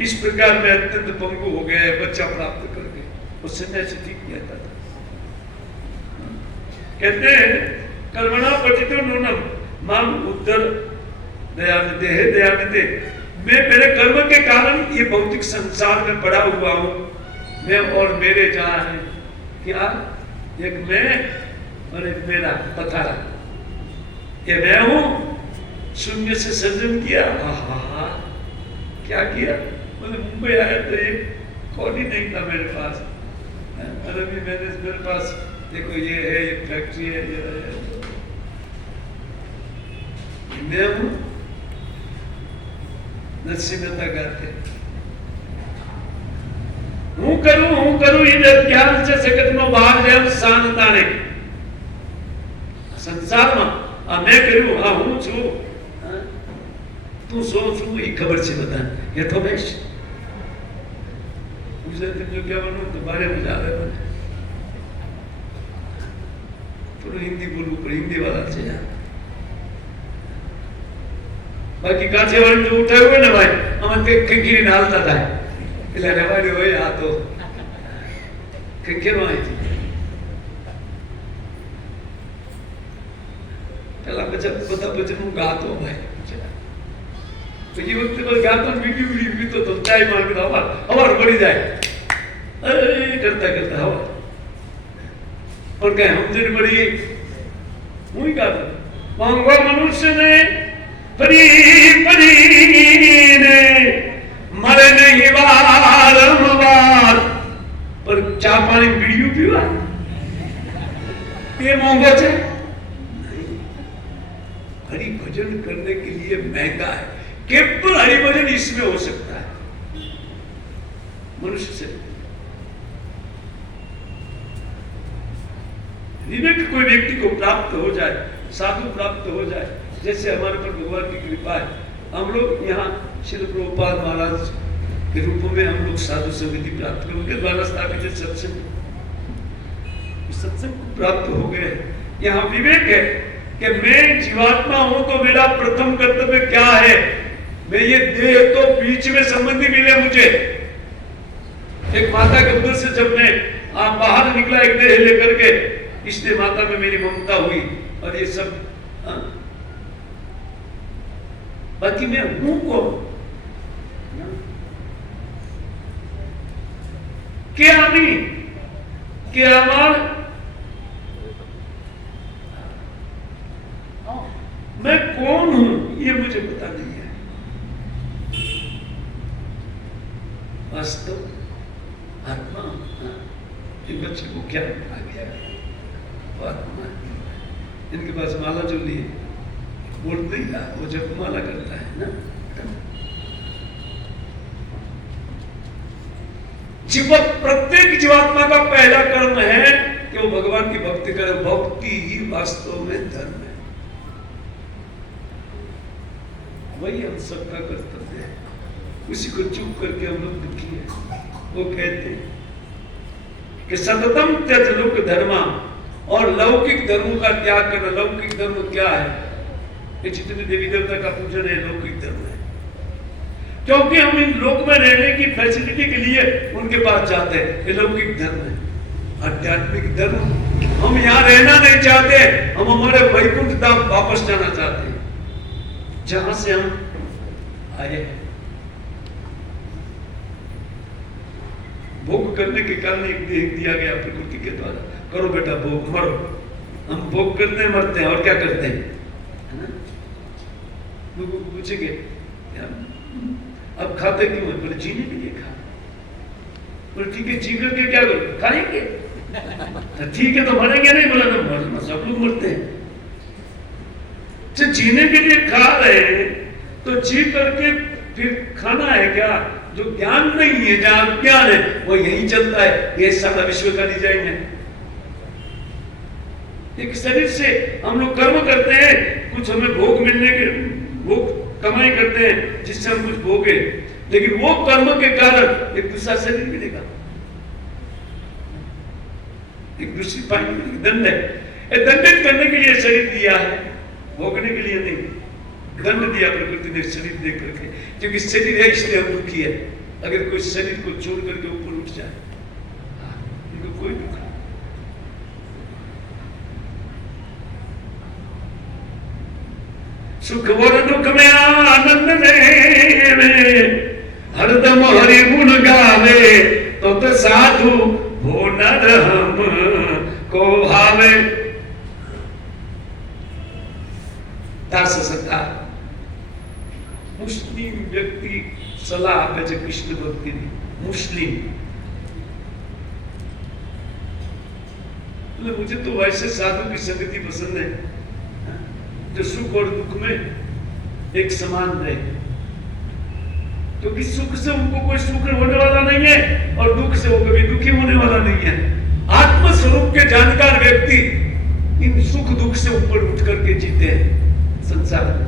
इस प्रकार में अत्यंत पंगु हो गया है बच्चा प्राप्त करके। उस सन्यासी ठीक कहता था, कहते हैं कर्मणा पतितो नूनम माम उद्धर दयानिधे है दयानिधे, मैं मेरे कर्म के कारण ये भौतिक संसार में पड़ा हुआ हूं, मैं और मेरे जहां है क्या, एक मैं और एक मेरा पथारा, ये मैं हूं, शून्य से सृजन किया। हा क्या किया, बोले मुंबई आया तो ये कौन ही नहीं था मेरे पास, अभी मेरे पास देखो ये है, ये फैक्ट्री है, ये है, मैं हूं। नरसिंह मेहता गाते हूं करूं इधर ज्ञान से सकत में बाहर जाए शांता ने संसार में मैं करूं हाँ हूं छू, तू सो छू ये खबर से बता ये तो बेश मुझे तुम जो क्या बोलूं तुम्हारे में जा रहे हैं, थोड़ा हिंदी बोलूं पर हिंदी वाला से यार, बाकी काछे वाले जो उठे हुए ना भाई हम के खिखिरी डालता था એટલે રેવાડી હોય આ તો ખિખેરો આવી પેલા બધા ભજન હું ગાતો ભાઈ, બીજી વખતે પણ ગાતો બીજી બીજી તો ચાય માંગતો અવાર પડી જાય કરતા કરતા હવા પણ કઈ સમજણ પડી હું ગાતો માંગવા મનુષ્ય ને परी परी ने मरे नहीं वारंवार, पर चा पानी बीड़ियों पीवा ये मोंगो है नहीं। हरि भजन करने के लिए महंगा है, केवल हरि भजन इसमें हो सकता है मनुष्य से। विवेक कोई व्यक्ति को प्राप्त हो जाए, साधु प्राप्त हो जाए, जैसे हमारे पर भगवान की कृपा है, हम लोग यहाँ श्री प्रभुपाद महाराज के रूप में हम लोग साधु समिति प्राप्त कर उनके द्वारा स्थापित सत्संग को प्राप्त हो गए। यहाँ विवेक है कि मैं जीवात्मा हूं तो मेरा प्रथम कर्तव्य क्या है, मैं ये देह तो बीच में संबंधी मिले मुझे। एक माता के उदर से जब मैं बाहर निकला एक देह लेकर के, इसलिए माता में मेरी ममता हुई और ये सब बाकी मैं हूं को क्या नहीं क्या मैं कौन हूं ये मुझे पता नहीं है। वास्तव आत्मा इन बच्चे को क्या आ गया, आत्मा इनके पास माला जो ली बोलते ही वो जब माला करता है ना, प्रत्येक जीवात्मा का पहला कर्म है कि वो भगवान की भक्ति करे। भक्ति ही वास्तव में धर्म है, वही हम सबका कर्तव्य है। उसी को चुप करके हम लोग दुखी है। वो कहते हैं कि सततम त्यज लोक धर्मा, और लौकिक धर्मों का त्याग करना। लौकिक धर्म क्या है? ये जितने देवी देवता का पूजन है लौकिक धर्म है। क्योंकि हम इन लोक में रहने की फैसिलिटी के लिए उनके पास जाते हैं। ये लौकिक धर्म है। आध्यात्मिक धर्म, हम यहाँ रहना नहीं चाहते, हम हमारे वैकुंठ धाम वापस जाना चाहते हैं जहां से हम आए हैं। भोग करने के कारण एक देह दिया गया प्रकृति के द्वारा, करो बेटा भोग, मरो। हम भोग करते हैं, मरते हैं, और क्या करते हैं, है ना? लोगों को पूछेंगे अब खाते क्यों है? बोले जीने के लिए खा। बोले ठीक है, जी करके क्या करोगे? खाएंगे। ठीक है, तो मरेंगे नहीं? बोला तो मरना, सब लोग मरते हैं। जीने के लिए खा रहे हैं तो जी करके फिर खाना है क्या? जो ज्ञान नहीं है, जहां ज्ञान है वो यही चलता है। ये सारा विश्व का डिजाइन है। एक शरीर से हम लोग कर्म करते हैं, कुछ हमें भोग मिलने के, भोग कमाई करते हैं जिससे हम कुछ भोगे, लेकिन वो कर्म के कारण एक दूसरा शरीर मिलेगा, एक दूसरी पानी मिलेगी। दंड है, दंडित करने के लिए शरीर दिया है, भोगने के लिए नहीं। दंड दिया प्रकृति ने शरीर दे करके, क्योंकि शरीर है इसलिए हम दुखी है। अगर कोई शरीर को छोड़ करके ऊपर उठ जाए, उनको कोई दुख नहीं। सुख और दुख में आनंद देवे, हरदम हरि गुण गावे, तो साधु हो नर हम को भावे। दास सरकार मुस्लिम व्यक्ति सलाह આપે છે कृष्ण भक्ति ની। मुस्लिम मुझे तो वैसे साधु की संगति पसंद है जो सुख और दुख में एक समान रहे, क्योंकि सुख से उनको कोई सुख होने वाला नहीं है और दुख से वो कभी दुखी होने वाला नहीं है। आत्म स्वरूप के जानकार व्यक्ति इन सुख दुख से ऊपर उठ करके जीते हैं संसार में।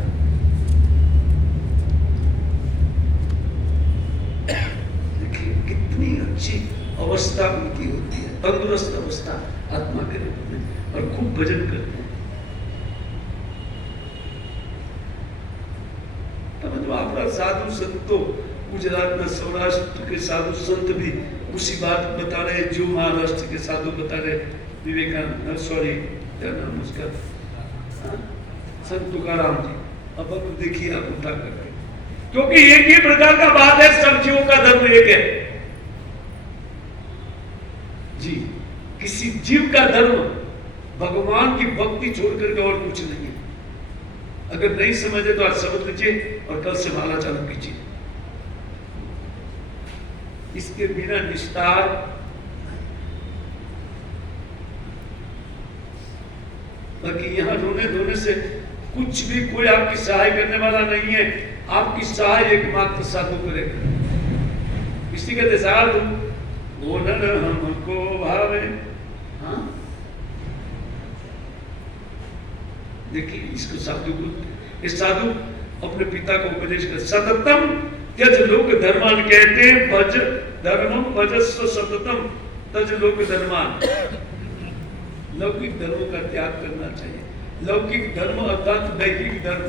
देखिए कितनी अच्छी अवस्था उनकी होती है, तंदुरुस्त अवस्था आत्मा के रूप में, और खूब भजन करते हैं। तो आपका साधु संतो गुजरात में सौराष्ट्र के साधु संत भी उसी बात बता रहे जो महाराष्ट्र के साधु बता रहे। विवेकानंद, सॉरी क्या नाम उसका, संत तुकाराम जी। अब देखिए आप उठा करके, क्योंकि एक ही प्रकार का बात है, सब जीवों का धर्म एक है जी। किसी जीव का धर्म भगवान की भक्ति छोड़ करके और कुछ नहीं है। अगर नहीं समझे तो आज समझ लीजिए और कल से माला चालू कीजिए। इसके बिना निस्तार बाकी यहां रोने धोने से कुछ भी कोई आपकी सहाय करने वाला नहीं है। आपकी सहाय एकमात्र साधु करेगा। इसी कहते साधु वो नर हमको भावे। हाँ देखिए इसको साधु बोलते। इस साधु अपने पिता को उपदेश कर, सततम त्यज लोक धर्मान कहते हैं, भज धर्मम भजस्व सततम तज लोक धर्मान। लौकिक धर्म का त्याग करना चाहिए। लौकिक धर्म अर्थात दैहिक धर्म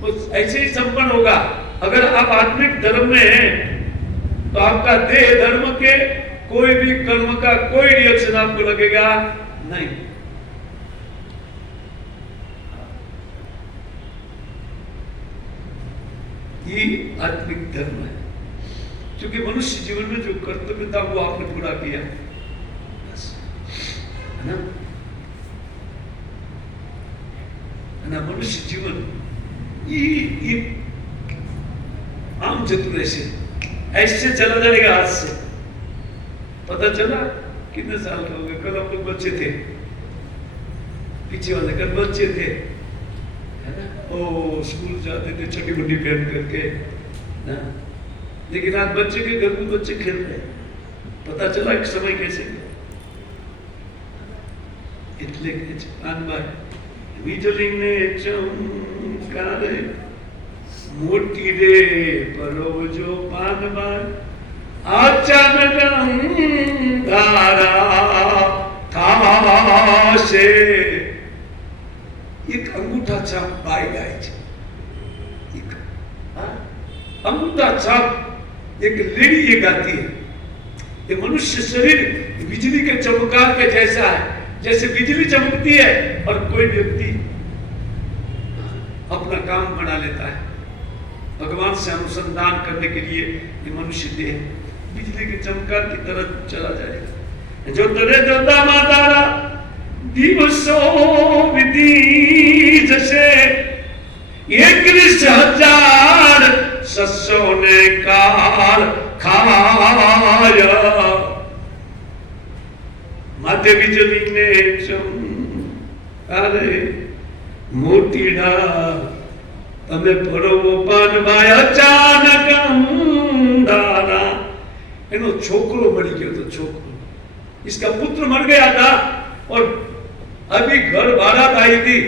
वो ऐसे ही संपन्न होगा। अगर आप आत्मिक धर्म में हैं तो आपका देह धर्म के कोई भी कर्म का कोई रिएक्शन आपको लगेगा नहीं। ये आत्मिक धर्म है, क्योंकि मनुष्य जीवन में जो कर्तव्य था वो आपने पूरा किया, है ना। मनुष्य जीवन ये आम चतुर ऐसे चला जाएगा हाथ से। पता चला कितने साल का हो गए, कल हम लोग बच्चे थे, पीछे वाले कल बच्चे थे, है ना। ओ स्कूल जाते थे छोटी मुट्ठी पहन करके ना, लेकिन आज बच्चे के घर में बच्चे खेल रहे हैं। पता चला कि समय कैसे गया। એટલે કે પાનબાઈ વીજળીને ચમકારે મોટી રે પરોજો પાનબાઈ અચાનક અંધારા થાશે। એક અંગૂઠા છાપ બાઈ ગાય છે। अमृता छाप एक लेडी ये गाती है, ये मनुष्य शरीर बिजली के चमकार के जैसा है, जैसे बिजली चमकती है और कोई व्यक्ति अपना काम बना लेता है। भगवान से अनुसंधान करने के लिए ये मनुष्य देह बिजली के चमकार की तरह चला जाएगा। जो तरे जोता मातारा दिवसो विधि जैसे 21,000 सस्यों ने कार खाया, माते बिजली ने चमकारे मोतीडा तमे पड़ो पानवाय अचानक अंधारा। एनो छोकरो मरी गयो तो छोकरो, इसका पुत्र मर गया था और अभी घर बारात आई थी,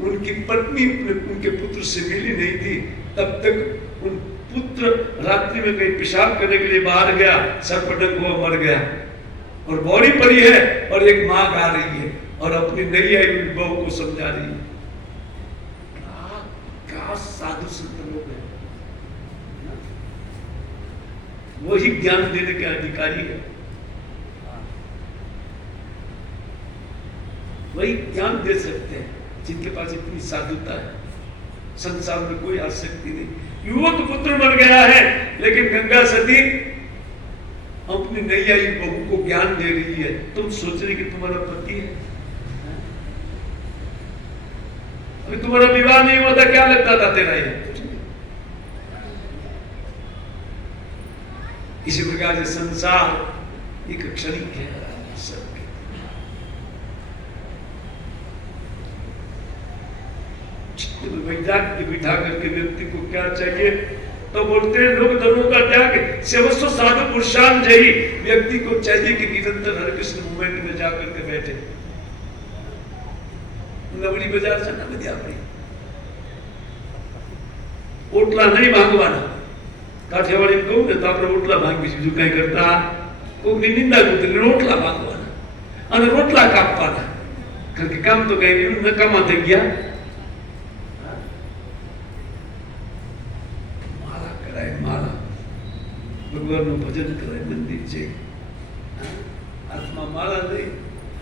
उनकी पत्नी उनके पुत्र से मिली नहीं थी, तब तक उन पुत्र रात्रि में कहीं पेशाब करने के लिए बाहर गया, सर्पदंश हुआ, मर गया और बौरी पड़ी है और एक माँ गा रही है और अपनी नई आई हुई बहू को समझा रही है। क्या साधु संत लोग हैं, वही ज्ञान देने के अधिकारी है, वही ज्ञान दे सकते हैं जिनके पास इतनी साधुता है। संसार में कोई आसक्ति नहीं। युवक पुत्र मर गया है लेकिन गंगा सती अपनी नई आई बहू को ज्ञान दे रही है। तुम सोच रही कि तुम्हारा पति है, अभी तुम्हारा विवाह नहीं हुआ था, क्या लगता था तेरा ये? इसी प्रकार से संसार एक क्षणिक है सबके। चित्त में वैराग्य बिठा करके व्यक्ति को क्या चाहिए, तो बोलते हैं लोग धर्मों का त्याग सेवस्व साधु पुरुषान जही। व्यक्ति को चाहिए कि निरंतर हरे कृष्ण मूवमेंट में जाकर के बैठे। नवड़ी बाजार से ना बजा पड़ी, ओटला नहीं भांगवाना। काठियावाड़ी कहूँ ने तो આપણે ઓટલા ભાંગી બીજું કઈ કરતા કોઈની નિંદા કરતી રોટલા ભાંગવાના અને રોટલા કાપવાના, કારણ કે કામ તો કઈ નકામા થઈ ગયા। માળા કરાય, માળા ભગવાનનું ભજન કરાય, મંદિર છે હાથમાં માળા લઈ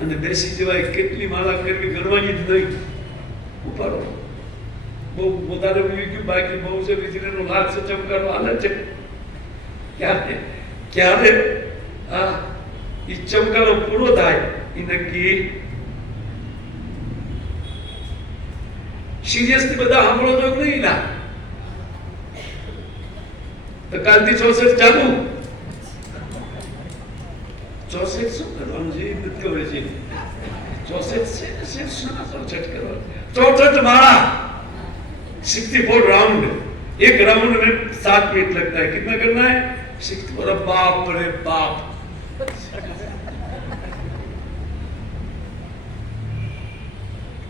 અને બેસી જવાય। કેટલી માળા કરવી ગણવાની જ નહીં, ઉપાડો બહુ વધારે ગયું, બાકી બહુ છે વીજળીનો લાખ છે ચમકારો હાલે છે। ક્યારે એ ચમકારો પૂરો થાય એ નક્કી। સિરિયસલી બધા સાંભળો તો નહીં ના, તો કાલથી 64 ચાલુ। 64 શું કરવાનું છે એ નથી ખબર છે। 64 છે શું 64 કરવાનું? 64 माला 64 राउंड, एक राउंड में 7 मिनट लगता है। कितना करना है? 64। बाप रे बाप,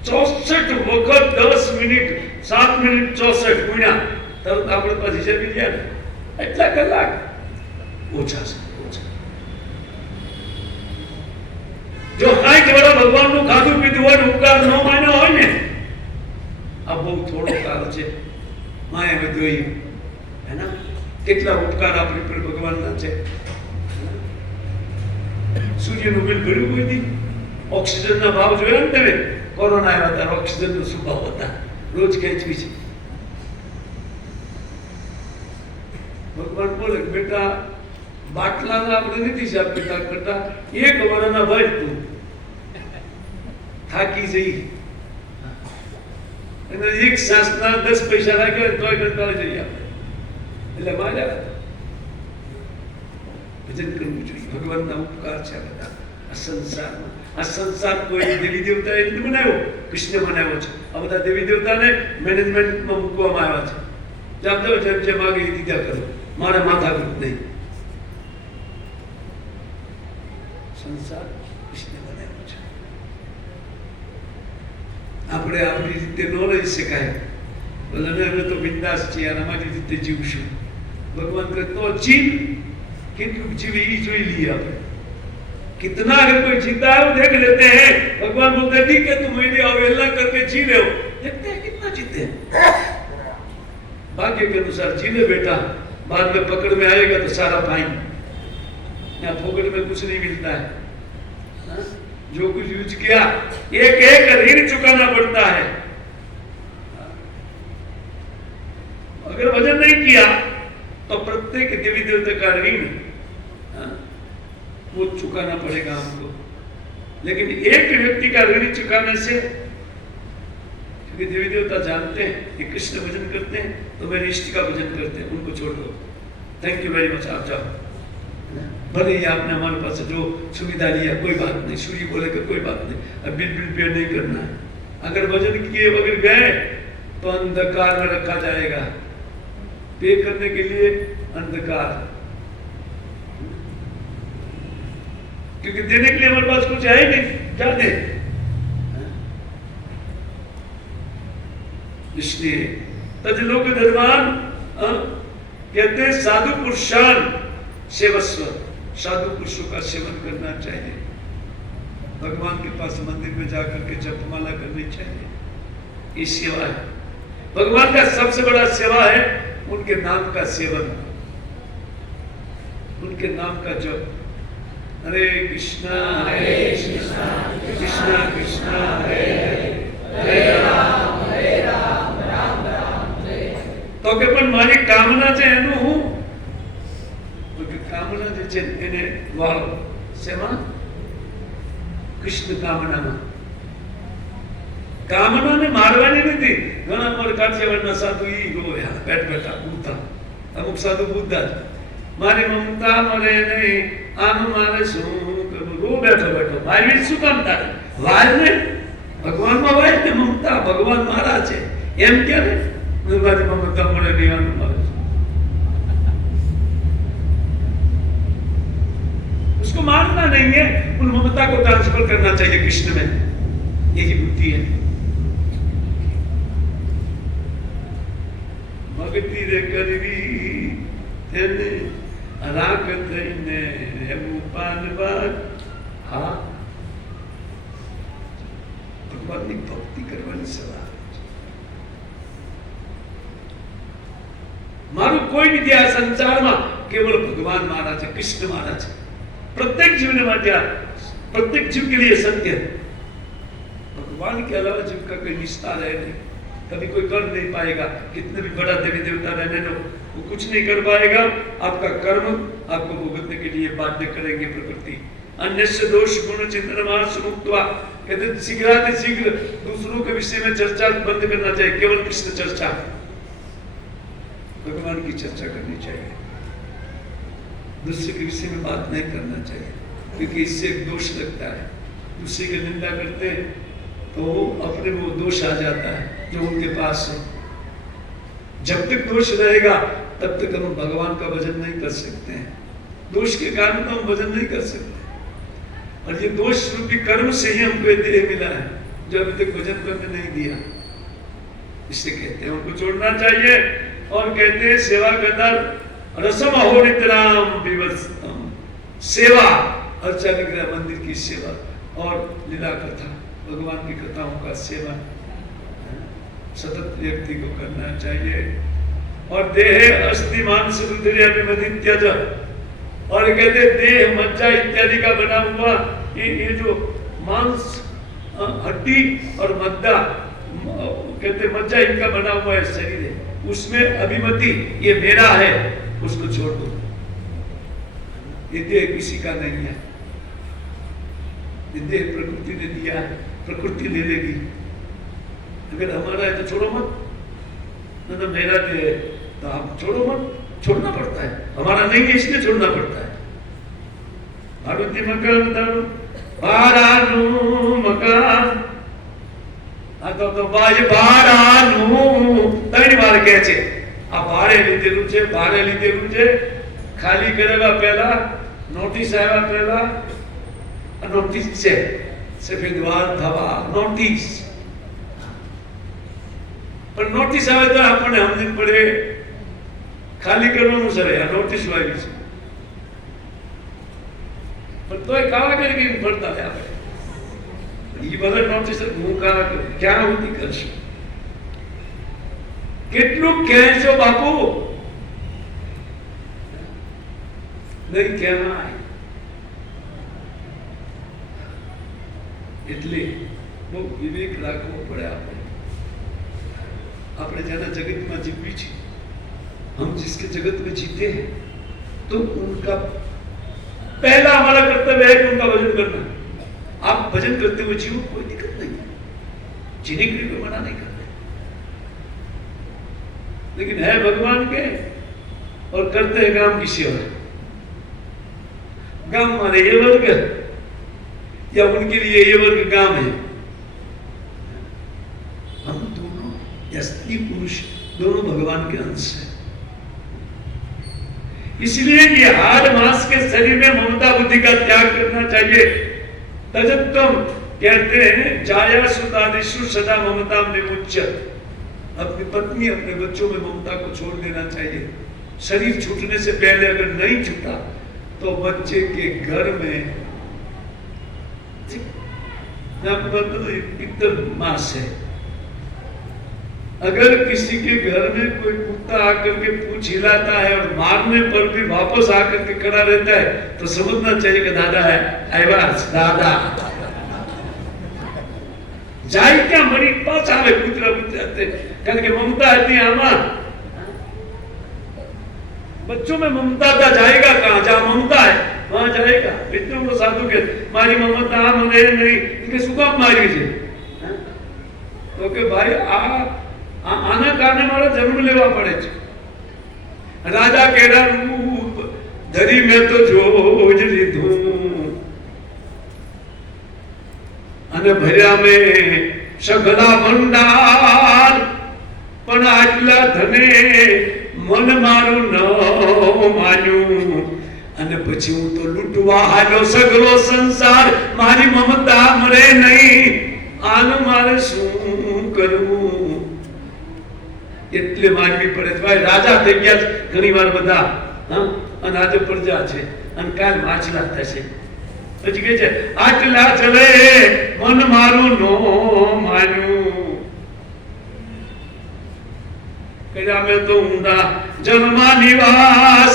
64 वक्त 10 मिनिट 7 मिनिट 64 गुण्या तब આપણે પાસે હિસાબી ગયા ને એટલા કલાક ઓછા છે ઓછા। જો 60 વર્ષ ભગવાનનું ખાધું પીધું હોય ઉપકાર ન માન્યો હોય ને, આ બહુ થોડો કાળ છે। માયા બધું હે ના, કેટલા ઉપકાર આપણી પર ભગવાનના છે। સૂર્યનું બિલ ભર્યું કોઈ દી? ઓક્સિજનના ભાવ જોયા ને તમે? કોરોના આવ્યા ત્યારે ઓક્સિજનનો શું ભાવ હતા, રોજ ખેંચવી છે। ભગવાન બોલે બેટા બાટલાના આપણે નથી હિસાબ કિતાબ કરતા, 1 વર્ષના ભર તું થાકી જઈ અને એક શ્વાસના 10 પૈસા રાખ્યા તોય કંટાળી જઈએ આપણે। એટલે માર્યા ભજન કરવું જોઈએ। ભગવાનના ઉપકાર છે બધા આ સંસારમાં। આ સંસાર કોઈ દેવી દેવતાએ નથી બનાવ્યો, કૃષ્ણ બનાવ્યો છે। આ બધા દેવી દેવતાને મેનેજમેન્ટમાં મૂકવામાં આવ્યા છે। જાપ દો જેમ જેમ માગે એ દીધા કરો, મારે માથાકૂટ નહીં। સંસાર કૃષ્ણ બનાવ્યો છે, આપણે આપણી રીતે ન રહી શકાય। બોલે અમે તો બિંદાસ છીએ અને અમારી રીતે જીવશું। भगवान कहते तो जीव कितने जीवे ही जोई लिया, कितना अगर कोई जीता है वो देख लेते हैं। भगवान बोलते ठीक है तुम मेरी अवहेलना करके जी रहे हो, देखते हैं कितना जीते हैं। भाग्य के अनुसार जी ले बेटा, बाद में पकड़ में आएगा तो सारा फाइन। यहाँ फोकट में कुछ नहीं मिलता है। हाँ? जो कुछ यूज किया एक एक ऋण चुकाना पड़ता है। अगर भजन नहीं किया तो प्रत्येक देवी देवता का ऋण वो चुकाना पड़ेगा हमको। लेकिन एक व्यक्ति का ऋण चुकाने से, क्योंकि देवी देवता जानते हैं कि कृष्ण भजन करते हैं तो मेरे इष्ट का भजन करते हैं, उनको छोड़ दो, थैंक यू वेरी मच, आप जाओ। भले ही आपने हमारे पास जो सुविधा लिया कोई बात नहीं, सूर्य बोलेगा कोई बात नहीं, अब बिल पे नहीं करना है। अगर भजन किए बगैर गए तो अंधकार में रखा जाएगा। पे करने के लिए अंधकार, क्योंकि देने के लिए हमारे पास कुछ है ही नहीं, क्या दे। इसलिए तजलोक धर्मान कहते हैं साधु पुरुषान सेवस्व, साधु पुरुषों का सेवन करना चाहिए। भगवान के पास मंदिर में जाकर के जपमाला करनी चाहिए, ये सेवा है। भगवान का सबसे बड़ा सेवा है उनके नाम का सेवन, उनके नाम का जप। हरे कृष्णा कृष्णा कृष्णा हरे हरे राम राम राम हरे। तो के पण मारी कामना છે એનું હું કામના જે છે એને વાવ શેમાં કૃષ્ણ કામનામાં। કામનાને મારવાની નથી। ઘણા અમારા કાઠિયાવાડના સાધુ ઈ રોયા બેઠ બેઠા પૂછતા, અમુક સાધુ પૂછતા મારી મમતા મરે નહીં, આનું મારે શું કરવું, રો બેઠો બેઠો મારી શું કામ તારે વાય ને ભગવાનમાં વાય ને મમતા, ભગવાન મારા છે એમ કે ને મારી મમતા મળે નહીં, આનું મારે। उसको मारना नहीं है, उन ममता को ट्रांसफर करना चाहिए कृष्ण में, यही बुद्धि है। भक्ति रे करवी तेने राख थईने एमुपान बार। हाँ, भगवान की भक्ति करवानी सलाह। मारू कोई नहीं दिया संसार में, केवल भगवान महाराज है, कृष्ण महाराज है। प्रत्येक जीव ने मान्या, प्रत्येक जीव के लिए सत्य है। भगवान के अलावा जीव का कोई निस्तार है नहीं, कभी कोई कर नहीं पाएगा। कितने भी बड़ा देवी देवता रहने दो, वो कुछ नहीं कर पाएगा। आपका कर्म आपको भुगतने के लिए बाध्य करेंगे प्रकृति। अन्यस्य दोष गुण चिंतनमार्ष मुक्त्वा, कहते शीघ्र दूसरों के विषय में चर्चा बंद करना चाहिए, केवल कृष्ण चर्चा, भगवान की चर्चा करनी चाहिए। दूसरे के विषय में बात नहीं करना चाहिए, क्योंकि इससे एक दोष लगता है। दूसरे की निंदा करते हैं तो अपने वो दोष आ जाता है जो उनके पास है। जब तक दोष रहेगा तब तक हम भगवान का भजन नहीं कर सकते हैं। दोष के कारण तो हम भजन नहीं कर सकते। और ये दोष रूपी कर्म से ही हमको ये देह मिला है, जो अभी तक भजन करने नहीं दिया। इससे कहते हैं उनको छोड़ना चाहिए। और कहते हैं सेवा करना रसम अहोनितराम विवत्सम, सेवा अर्चा विग्रह मंदिर की सेवा और लीला कथा, भगवान की कथाओं का सेवन सतत व्यक्ति को करना चाहिए। और देह अस्थि मांस रुधिर अभिमति त्यज, और कहते देह मज्जा इत्यादि का बना हुआ ये जो मांस हड्डी और मद्दा, कहते मज्जा इनका बना हुआ है शरीर है, उसमें अभिमति ये मेरा है, उसको छोड़ दो। ये देह किसी का नहीं है, ये देह प्रकृति ने दिया है, प्रकृति ले लेगी। अगर हमारा है तो छोड़ो मत, ना मेरा देह है तो आप छोड़ो मत, छोड़ना पड़ता है। हमारा नहीं है इसलिए छोड़ना पड़ता है। पार्वती मकान दारू बारानु मकान आ तो बाय बारानु ત્રણ વાર કહે છે। આ ભાડે લીધેલું છે, ભાડે લીધેલું છે, ખાલી કરેલા પહેલા નોટિસ આવ્યા પહેલા નોટિસ છે, સફેદ વાળ થવા નોટિસ, પણ નોટિસ આવે તો આપણને સમજ પડે ખાલી કરવાનું સર આ નોટિસ વાળી છે, પણ તોય કાળા કરી ફરતા હોય આપણે। એ બધા નોટિસ હું કાળા કરું, ક્યાં સુધી કરશું? કેટલું કહેશો બાપુ? नहीं कहना है। એટલે બહુ વિવેક રાખવો પડે આપણે જેના જગતમાં જીવી છે, हम जिसके जगत में जीते हैं तो उनका पहला हमारा कर्तव्य है कि उनका भजन करना। आप भजन करते हुए जीव, कोई दिक्कत नहीं है, जीने के लिए कोई मना नहीं करते, लेकिन है भगवान के और करते हैं काम की सेवा। गांव माने ये वर्ग या उनके लिए ये वर्ग काम है। हम दोनों या स्त्री पुरुष दोनों भगवान के अंश हैं। इसलिए ये हाड़ मांस के शरीर में ममता बुद्धि का त्याग करना चाहिए। तजत्तम कहते हैं जाया सुतादिषु सदा ममता विमुच्य। अपनी पत्नी अपने बच्चों में ममता को छोड़ देना चाहिए। शरीर छूटने से पहले अगर नहीं छूटा तो बच्चे के घर में पितर मास है। अगर किसी के घर में कोई कुत्ता आकर के पूंछ हिलाता है और मारने पर भी वापस आकर के खड़ा रहता है तो समझना चाहिए कि दादा है, आवाज दादा जाए क्या मरी पास आवे कुतरा बुतराते, कारण के ममता है आमा बच्चों में ममता का जाएगा कहां? जहां ममता है वहां जाएगा। मित्रों को साधु के मारी ममता મને नहीं, इनके सुकाम मारी છે તો કે ભાઈ આના કારણે મારે જન્મ લેવા પડે છે। રાજા કેડા રૂપ ધરી મેં તો જોજ લીધું અને ભર્યા મેં સઘળા ભંડાર, પણ આટલા ધને મન મારું ન માન્યું અને પછી હું તો લૂંટવા હાલ્યો સગળો સંસાર। મારી મમતા મરે નહીં, આનું મારે શું કરવું? એટલે માનવી પડે ભાઈ। રાજા થઈ ગયા ઘણી વાર બધા, અને આજે પ્રજા છે અને કાલ માછલા થશે। પછી કહે છે આટલા ચલે મન મારું નો માન્યું, કર્યા મેં તો ઊંડા જન્મા નિવાસ।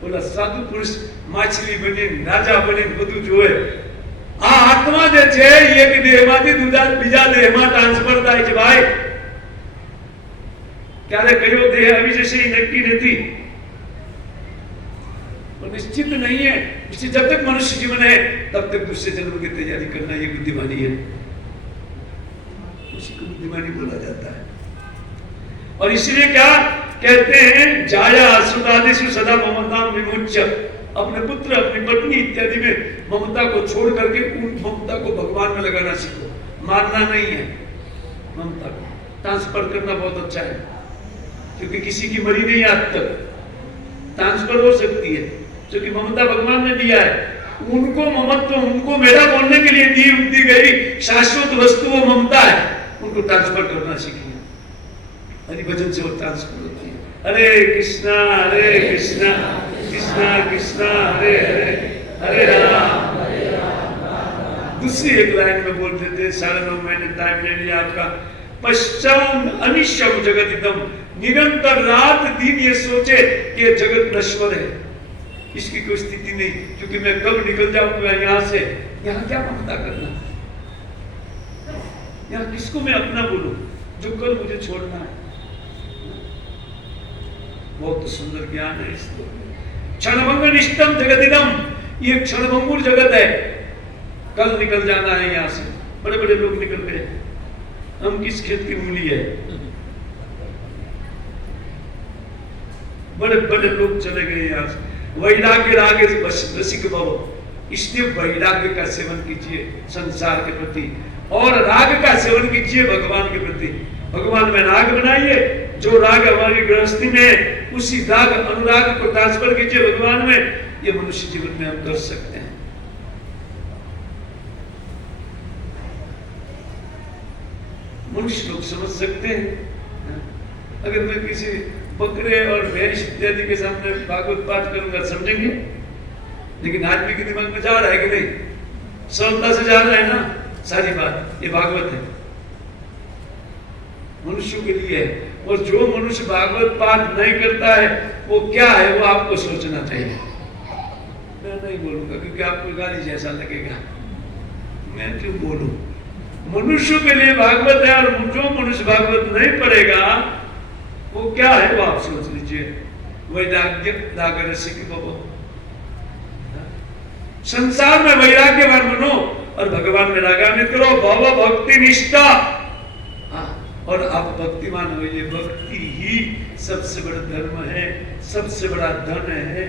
બોલા સાધુ પુરુષ માછલી બની રાજા બની બધું જોવે। આ આત્મા જે છે એક દેહમાંથી બીજા દેહમાં ટ્રાન્સફર થાય છે ભાઈ। ક્યારે કયો દેહ આવી જશે એ નક્કી નથી, और निश्चित नहीं है। इसलिए जब तक मनुष्य जीवन है तब तक दूसरे जन्म की तैयारी करना ये बुद्धिमानी है, उसी को बुद्धिमानी बोला जाता है। और इसलिए क्या कहते हैं जाया सुतादिषु सदा ममता विमुच्य। अपने पुत्र अपनी पत्नी इत्यादि में ममता को छोड़ करके उन ममता को भगवान में लगाना सीखो। मारना नहीं है, ममता को ट्रांसफर करना बहुत अच्छा है, क्योंकि किसी की मरी नहीं आज तक, ट्रांसफर हो सकती है क्योंकि ममता भगवान ने दिया है। उनको ममत्व उनको मेरा बोलने के लिए दी गई शाश्वत वस्तु वो ममता है, उनको ट्रांसफर करना सीखिए। हरि भजन से वो ट्रांसफर होती है। हरे कृष्णा कृष्णा कृष्णा हरे हरे, हरे राम। दूसरी एक लाइन में बोल देते, 9.5 महीने टाइम ले लिया आपका। पश्चान अनिश्चम जगदिदम, निरंतर रात दिन ये सोचे कि ये जगत नश्वर है, इसकी कोई स्थिति नहीं, क्योंकि मैं कब निकल जाऊंगा यहाँ से। यहाँ क्या ममता करना, यहाँ किसको मैं अपना बोलूं जो कल मुझे छोड़ना है। बहुत सुंदर ज्ञान है इसको। क्षणभंग निष्ठम जगदिदम, ये क्षणभंगुर जगत है, कल निकल जाना है यहाँ से। बड़े बड़े लोग निकल गए, हम किस खेत की मूली है? बड़े बड़े लोग चले गए यहाँ से। वैराग्य राग रसिक भव, इसलिए वैराग्य का सेवन कीजिए संसार के प्रति और राग का सेवन कीजिए भगवान के प्रति। भगवान में राग बनाइए, जो राग हमारी गृहस्थी में उसी राग अनुराग को ट्रांसफर कीजिए भगवान में। ये मनुष्य जीवन में हम कर सकते हैं। मनुष्य लोग समझ सकते हैं। अगर मैं किसी बकरे और भैंस इत्यादि के सामने भागवत पाठ करूंगा समझेंगे, लेकिन आदमी के दिमाग में जा रहा है कि नहीं? सरलता से जा रहा है ना सारी बात। ये भागवत है, मनुष्यों के लिए है। और जो मनुष्य भागवत पाठ नहीं करता है वो क्या है वो आपको सोचना चाहिए। मैं नहीं बोलूंगा क्योंकि आपको गाली जैसा लगेगा, मैं क्यों बोलूं। मनुष्य के लिए भागवत है, और जो मनुष्य भागवत नहीं पढ़ेगा वो क्या है वो आप सोच लीजिए। वैराग्य दागर से की बाबा, संसार में वैराग्य बनो और भगवान में रागान्वित करो, भाव भक्ति निष्ठा, और आप भक्तिमान हो। ये भक्ति ही सबसे बड़ा धर्म है, सबसे बड़ा धन है।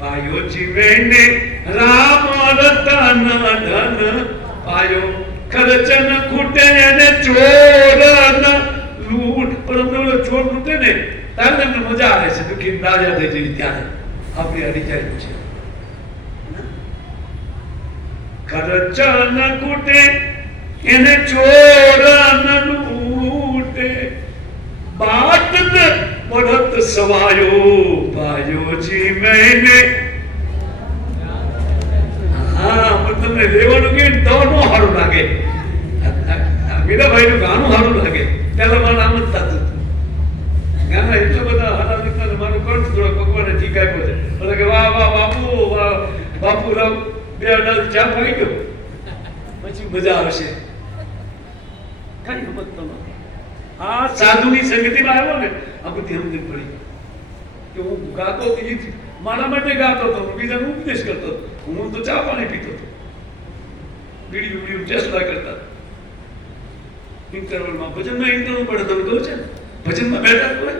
पायो जीवेने राम रतन धन पायो, खर्चन खूटे ने चोर न लूट। पर हमने बोले चोर लूटे ने तारे हमने मजा आवे છે, દુખી રાજા થઈ જઈ ત્યારે આપણે હરી જાય છે। ખર્ચન ખૂટે એને ચોર ન લૂટે, बात बढ़त सवायो पायो जी मैंने। हाँ मतलब मैं लेवल के दोनों हारू लागे। मेरा भाई નું ગાનું હારું લાગે, પેલા મારું નામ જ થતું ગાના એટલો બધા હારા લીધા મારું કંઠ થોડો ભગવાને ઠીક આપ્યો છે। એટલે કે વાહ વાહ બાપુ, વાહ બાપુરાવ, બે અડાલ ચા પાઈ ગયો પછી મજા આવશે। કઈ સમજતો નથી। આ સાધુની સંગતિમાં આવ્યો ને આ બધી સમજ પડી કે હું ગાતો હતો, મારા માટે ગાતો હતો, બીજાને ઉપદેશ કરતો હતો, હું તો ચા પાણી પીતો હતો, બીડી બીડી ચેસલા કરતા। ઇન્ટરવલમાં ભજનમાં ઇન્ટરવલ પડે, તમે કહો છે ભજનમાં બેઠા હોય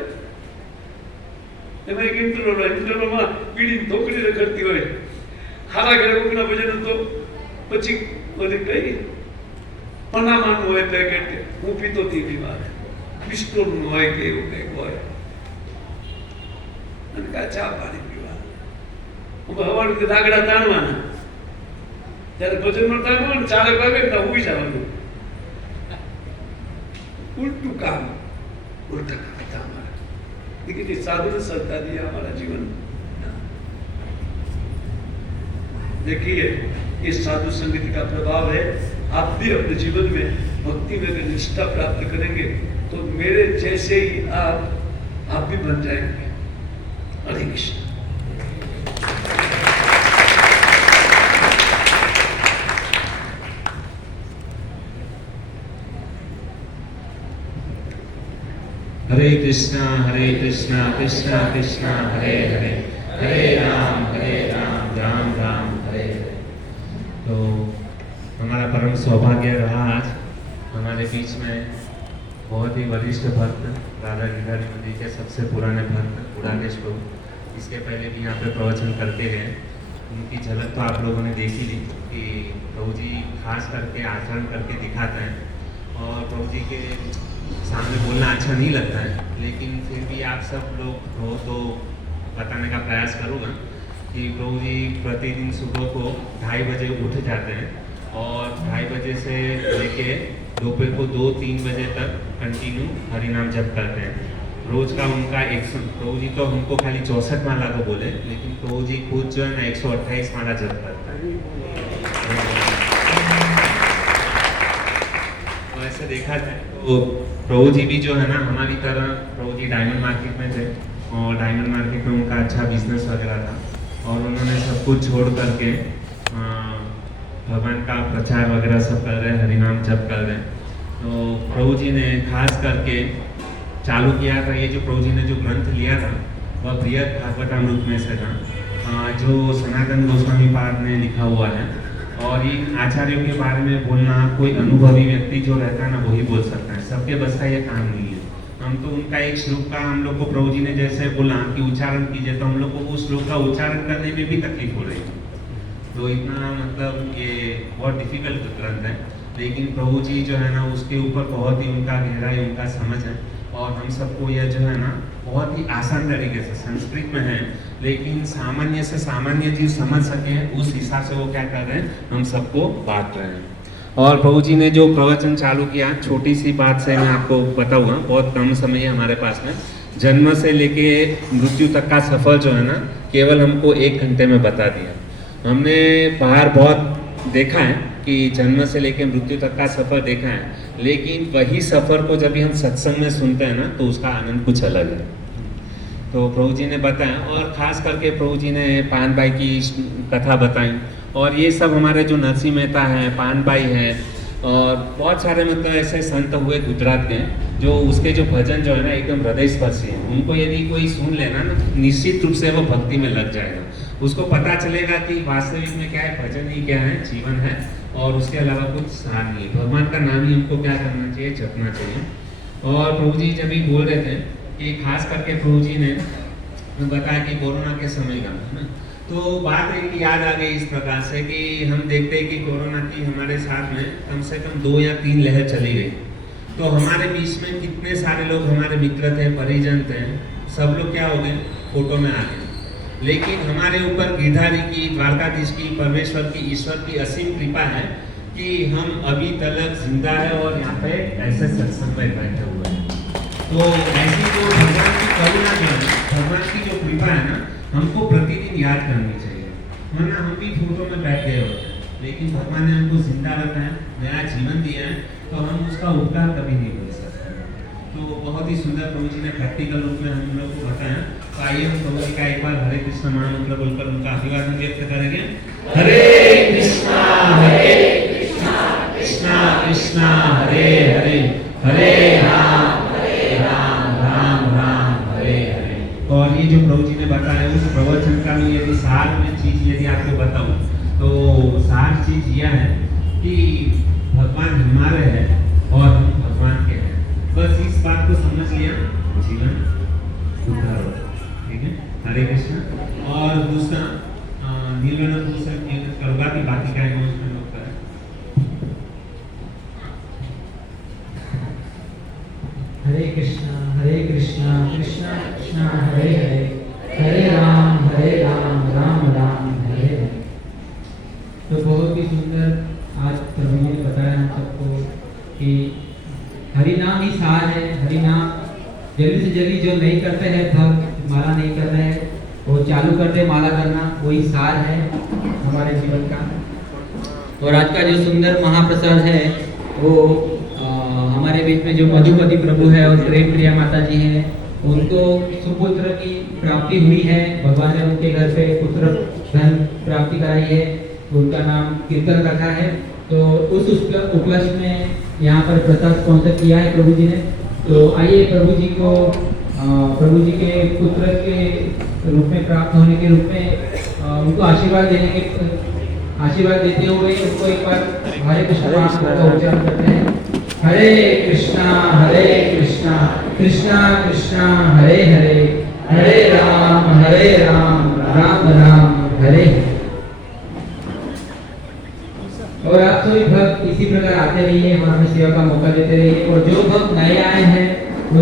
એમાં એક ઇન્ટરવલમાં બીડી ધોકડી રખડતી હોય, હારા ઘરે કોકના ભજન તો પછી બધી કઈ પનામાનું હોય પેકેટ, હું પીતો હતી બીમાર પિસ્તોલનું હોય કે એવું કંઈક હોય, અને કા ચા પાણી પીવા, હવારે દાગડા તાણવાના, ત્યારે ભજનનો ટાઈમ હોય ને 4 વાગે ને ઉભી જવાનું, उल्टू काम उल्टा काम था हमारा। लेकिन ये साधु ने श्रद्धा दिया हमारा जीवन। देखिए ये साधु संगति का प्रभाव है। आप भी अपने जीवन में भक्ति में अगर निष्ठा प्राप्त करेंगे तो मेरे जैसे ही आप भी बन जाएंगे। हरे कृष्ण। हरे कृष्णा कृष्णा कृष्णा हरे हरे, हरे राम राम राम हरे हरे। तो हमारा परम सौभाग्य रहा आज हमारे बीच में बहुत ही वरिष्ठ भक्त राधा गिरधारी मंदिर के सबसे पुराने भक्त पुराने श्लोक इसके पहले भी यहाँ पे प्रवचन करते गए। उनकी झलक तो आप लोगों ने देखी ली कि प्रभु जी खास करके आचरण करके दिखाते हैं, और प्रभु जी के सामने बोलना अच्छा नहीं लगता है, लेकिन फिर भी आप सब लोग हो तो बताने का प्रयास करूँगा कि प्रभु जी प्रतिदिन सुबह को 2:30 बजे उठ जाते हैं और 2:30 बजे से लेके दोपहर को 2-3 बजे तक कंटिन्यू हरिनाम जप करते हैं। रोज का उनका 100, प्रभु जी तो हमको खाली 64 माला को बोले, लेकिन प्रभु जी खुद जो है ना 128 माला जप करता है। तो ऐसे देखा जाए तो प्रभु जी भी जो है ना हमारी तरह, प्रभु जी डायमंड मार्केट में थे और डायमंड मार्केट में उनका अच्छा बिजनेस वगैरह था, और उन्होंने सब कुछ छोड़ करके भगवान का प्रचार वगैरह सब कर रहे हैं, हरिनाम जप कर रहे हैं। तो प्रभु जी ने खास करके चालू किया था, ये जो प्रभु जी ने जो ग्रंथ लिया था वह बृहद भागवतामृत में से था, जो सनातन गोस्वामी पाद ने लिखा हुआ है। और इन आचार्यों के बारे में बोलना कोई अनुभवी व्यक्ति जो रहता है ना वही बोल सकता है, सबके बस का ये काम नहीं है। हम तो उनका एक श्लोक का हम लोग को प्रभु जी ने जैसे बोला कि उच्चारण कीजिए, तो हम लोग को उस श्लोक का उच्चारण करने में भी तकलीफ हो रही है। तो इतना मतलब ये बहुत डिफिकल्ट ग्रंथ है, लेकिन प्रभु जी जो है ना उसके ऊपर बहुत ही उनका गहराई, उनका समझ है, और हम सबको यह जो है ना बहुत ही आसान तरीके से संस्कृत में है, लेकिन सामान्य से सामान्य जीव समझ सके उस हिसाब से वो क्या कर रहे हैं, हम सबको बांट रहे हैं। और प्रभु जी ने जो प्रवचन चालू किया, छोटी सी बात से मैं आपको बताऊंगा, बहुत कम समय है हमारे पास में, जन्म से लेके मृत्यु तक का सफर जो है ना केवल हमको 1 घंटे में बता दिया। हमने बाहर बहुत देखा है कि जन्म से लेके मृत्यु तक का सफर देखा है, लेकिन वही सफर को जब भी हम सत्संग में सुनते हैं ना तो उसका आनंद कुछ अलग है। तो प्रभु जी ने बताया, और ख़ास करके प्रभु जी ने पान भाई की कथा बताई। और ये सब हमारे जो नरसिंह मेहता हैं, पान भाई हैं, और बहुत सारे मतलब ऐसे संत हुए गुजरात के, जो उसके जो भजन जो है ना एकदम हृदय स्पर्शी है। उनको यदि कोई सुन लेना ना, निश्चित रूप से वो भक्ति में लग जाएगा। उसको पता चलेगा कि वास्तविक में क्या है, भजन ही क्या है, जीवन है, और उसके अलावा कुछ सार नहीं। भगवान का नाम ही हमको क्या करना चाहिए, जपना चाहिए। और प्रभु जी जब भी बोल रहे थे कि खास करके प्रभु जी ने बताया कि कोरोना के समय का है ना, तो बात एक याद आ गई इस प्रकार से कि हम देखते हैं कि कोरोना की हमारे साथ में कम से कम 2 या 3 लहर चली गई। तो हमारे बीच में कितने सारे लोग हमारे मित्र थे, परिजन थे, सब लोग क्या हो गए, फोटो में आ गए। लेकिन हमारे ऊपर गिरधारी की, द्वारकाधीश की, परमेश्वर की, ईश्वर की असीम कृपा है कि हम अभी तक जिंदा है और यहाँ पे ऐसे सत्संग में बैठे हुए हैं। तो ऐसी जो भगवान की करुणा जो है, भगवान की जो कृपा है ना, हमको प्रतिदिन याद करनी चाहिए। वरना हम भी फोटो में बैठ गए होते हैं, लेकिन भगवान ने हमको जिंदा रखा है, नया जीवन दिया है, तो हम उसका उपकार कभी नहीं भूल सकते। तो बहुत ही सुंदर प्रभु जी ने प्रैक्टिकल रूप में हम लोग को बताया। तो आइए हम प्रभु जी का एक बार हरे कृष्ण महामंत्र बोलकर उनका आशीर्वाद व्यक्त करेंगे। हरे कृष्णा कृष्णा कृष्णा हरे हरे, हरे राम राम राम हरे हरे। और ये जो प्रभु जी ने बताया उस प्रवचन का भी यदि सार में चीज यदि आपको बताऊं, तो सार चीज यह है कि भगवान हमारे हैं और हम भगवान के हैं। बस इस बात को समझ लिया, जीवन उद्धार हो। ठीक है, हरे कृष्ण। और दूसरा नीलकंठ दूसरा करूँगा कि बाकी का अनाउंसमेंट लोग करें। हरे कृष्णा कृष्णा कृष्णा हरे हरे, हरे राम राम राम हरे हरे। तो बहुत ही सुंदर आज प्रभु जी ने बताया हम सबको कि हरि नाम ही सार है। हरि नाम जल्दी से जल्दी जो नहीं करते हैं, भक्त माला नहीं कर रहे हैं, वो चालू करते माला करना, वही सार है हमारे जीवन का। और आज का जो सुंदर महाप्रसाद है वो हमारे बीच में जो मधुपति प्रभु है और प्रेम प्रिया माता जी हैं, उनको सुपुत्र की प्राप्ति हुई है। भगवान ने उनके घर पे पुत्र धन प्राप्ति कराई है, उनका नाम कीर्तन रखा है। तो उस उपलक्ष्य में यहाँ पर प्रसाद स्पॉन्सर किया है प्रभु जी ने। तो आइए प्रभु जी को प्रभु जी के पुत्र के रूप में प्राप्त होने के रूप में उनको आशीर्वाद देते हुए उनको एक बार हरे कृष्ण का उच्चारण करते हैं। हरे कृष्णा कृष्णा कृष्णा हरे हरे, हरे राम राम राम हरे हरे। और आप सभी भक्त इसी प्रकार आते रहिए और हमें सेवा का मौका देते रहिए। और जो भक्त नए आए हैं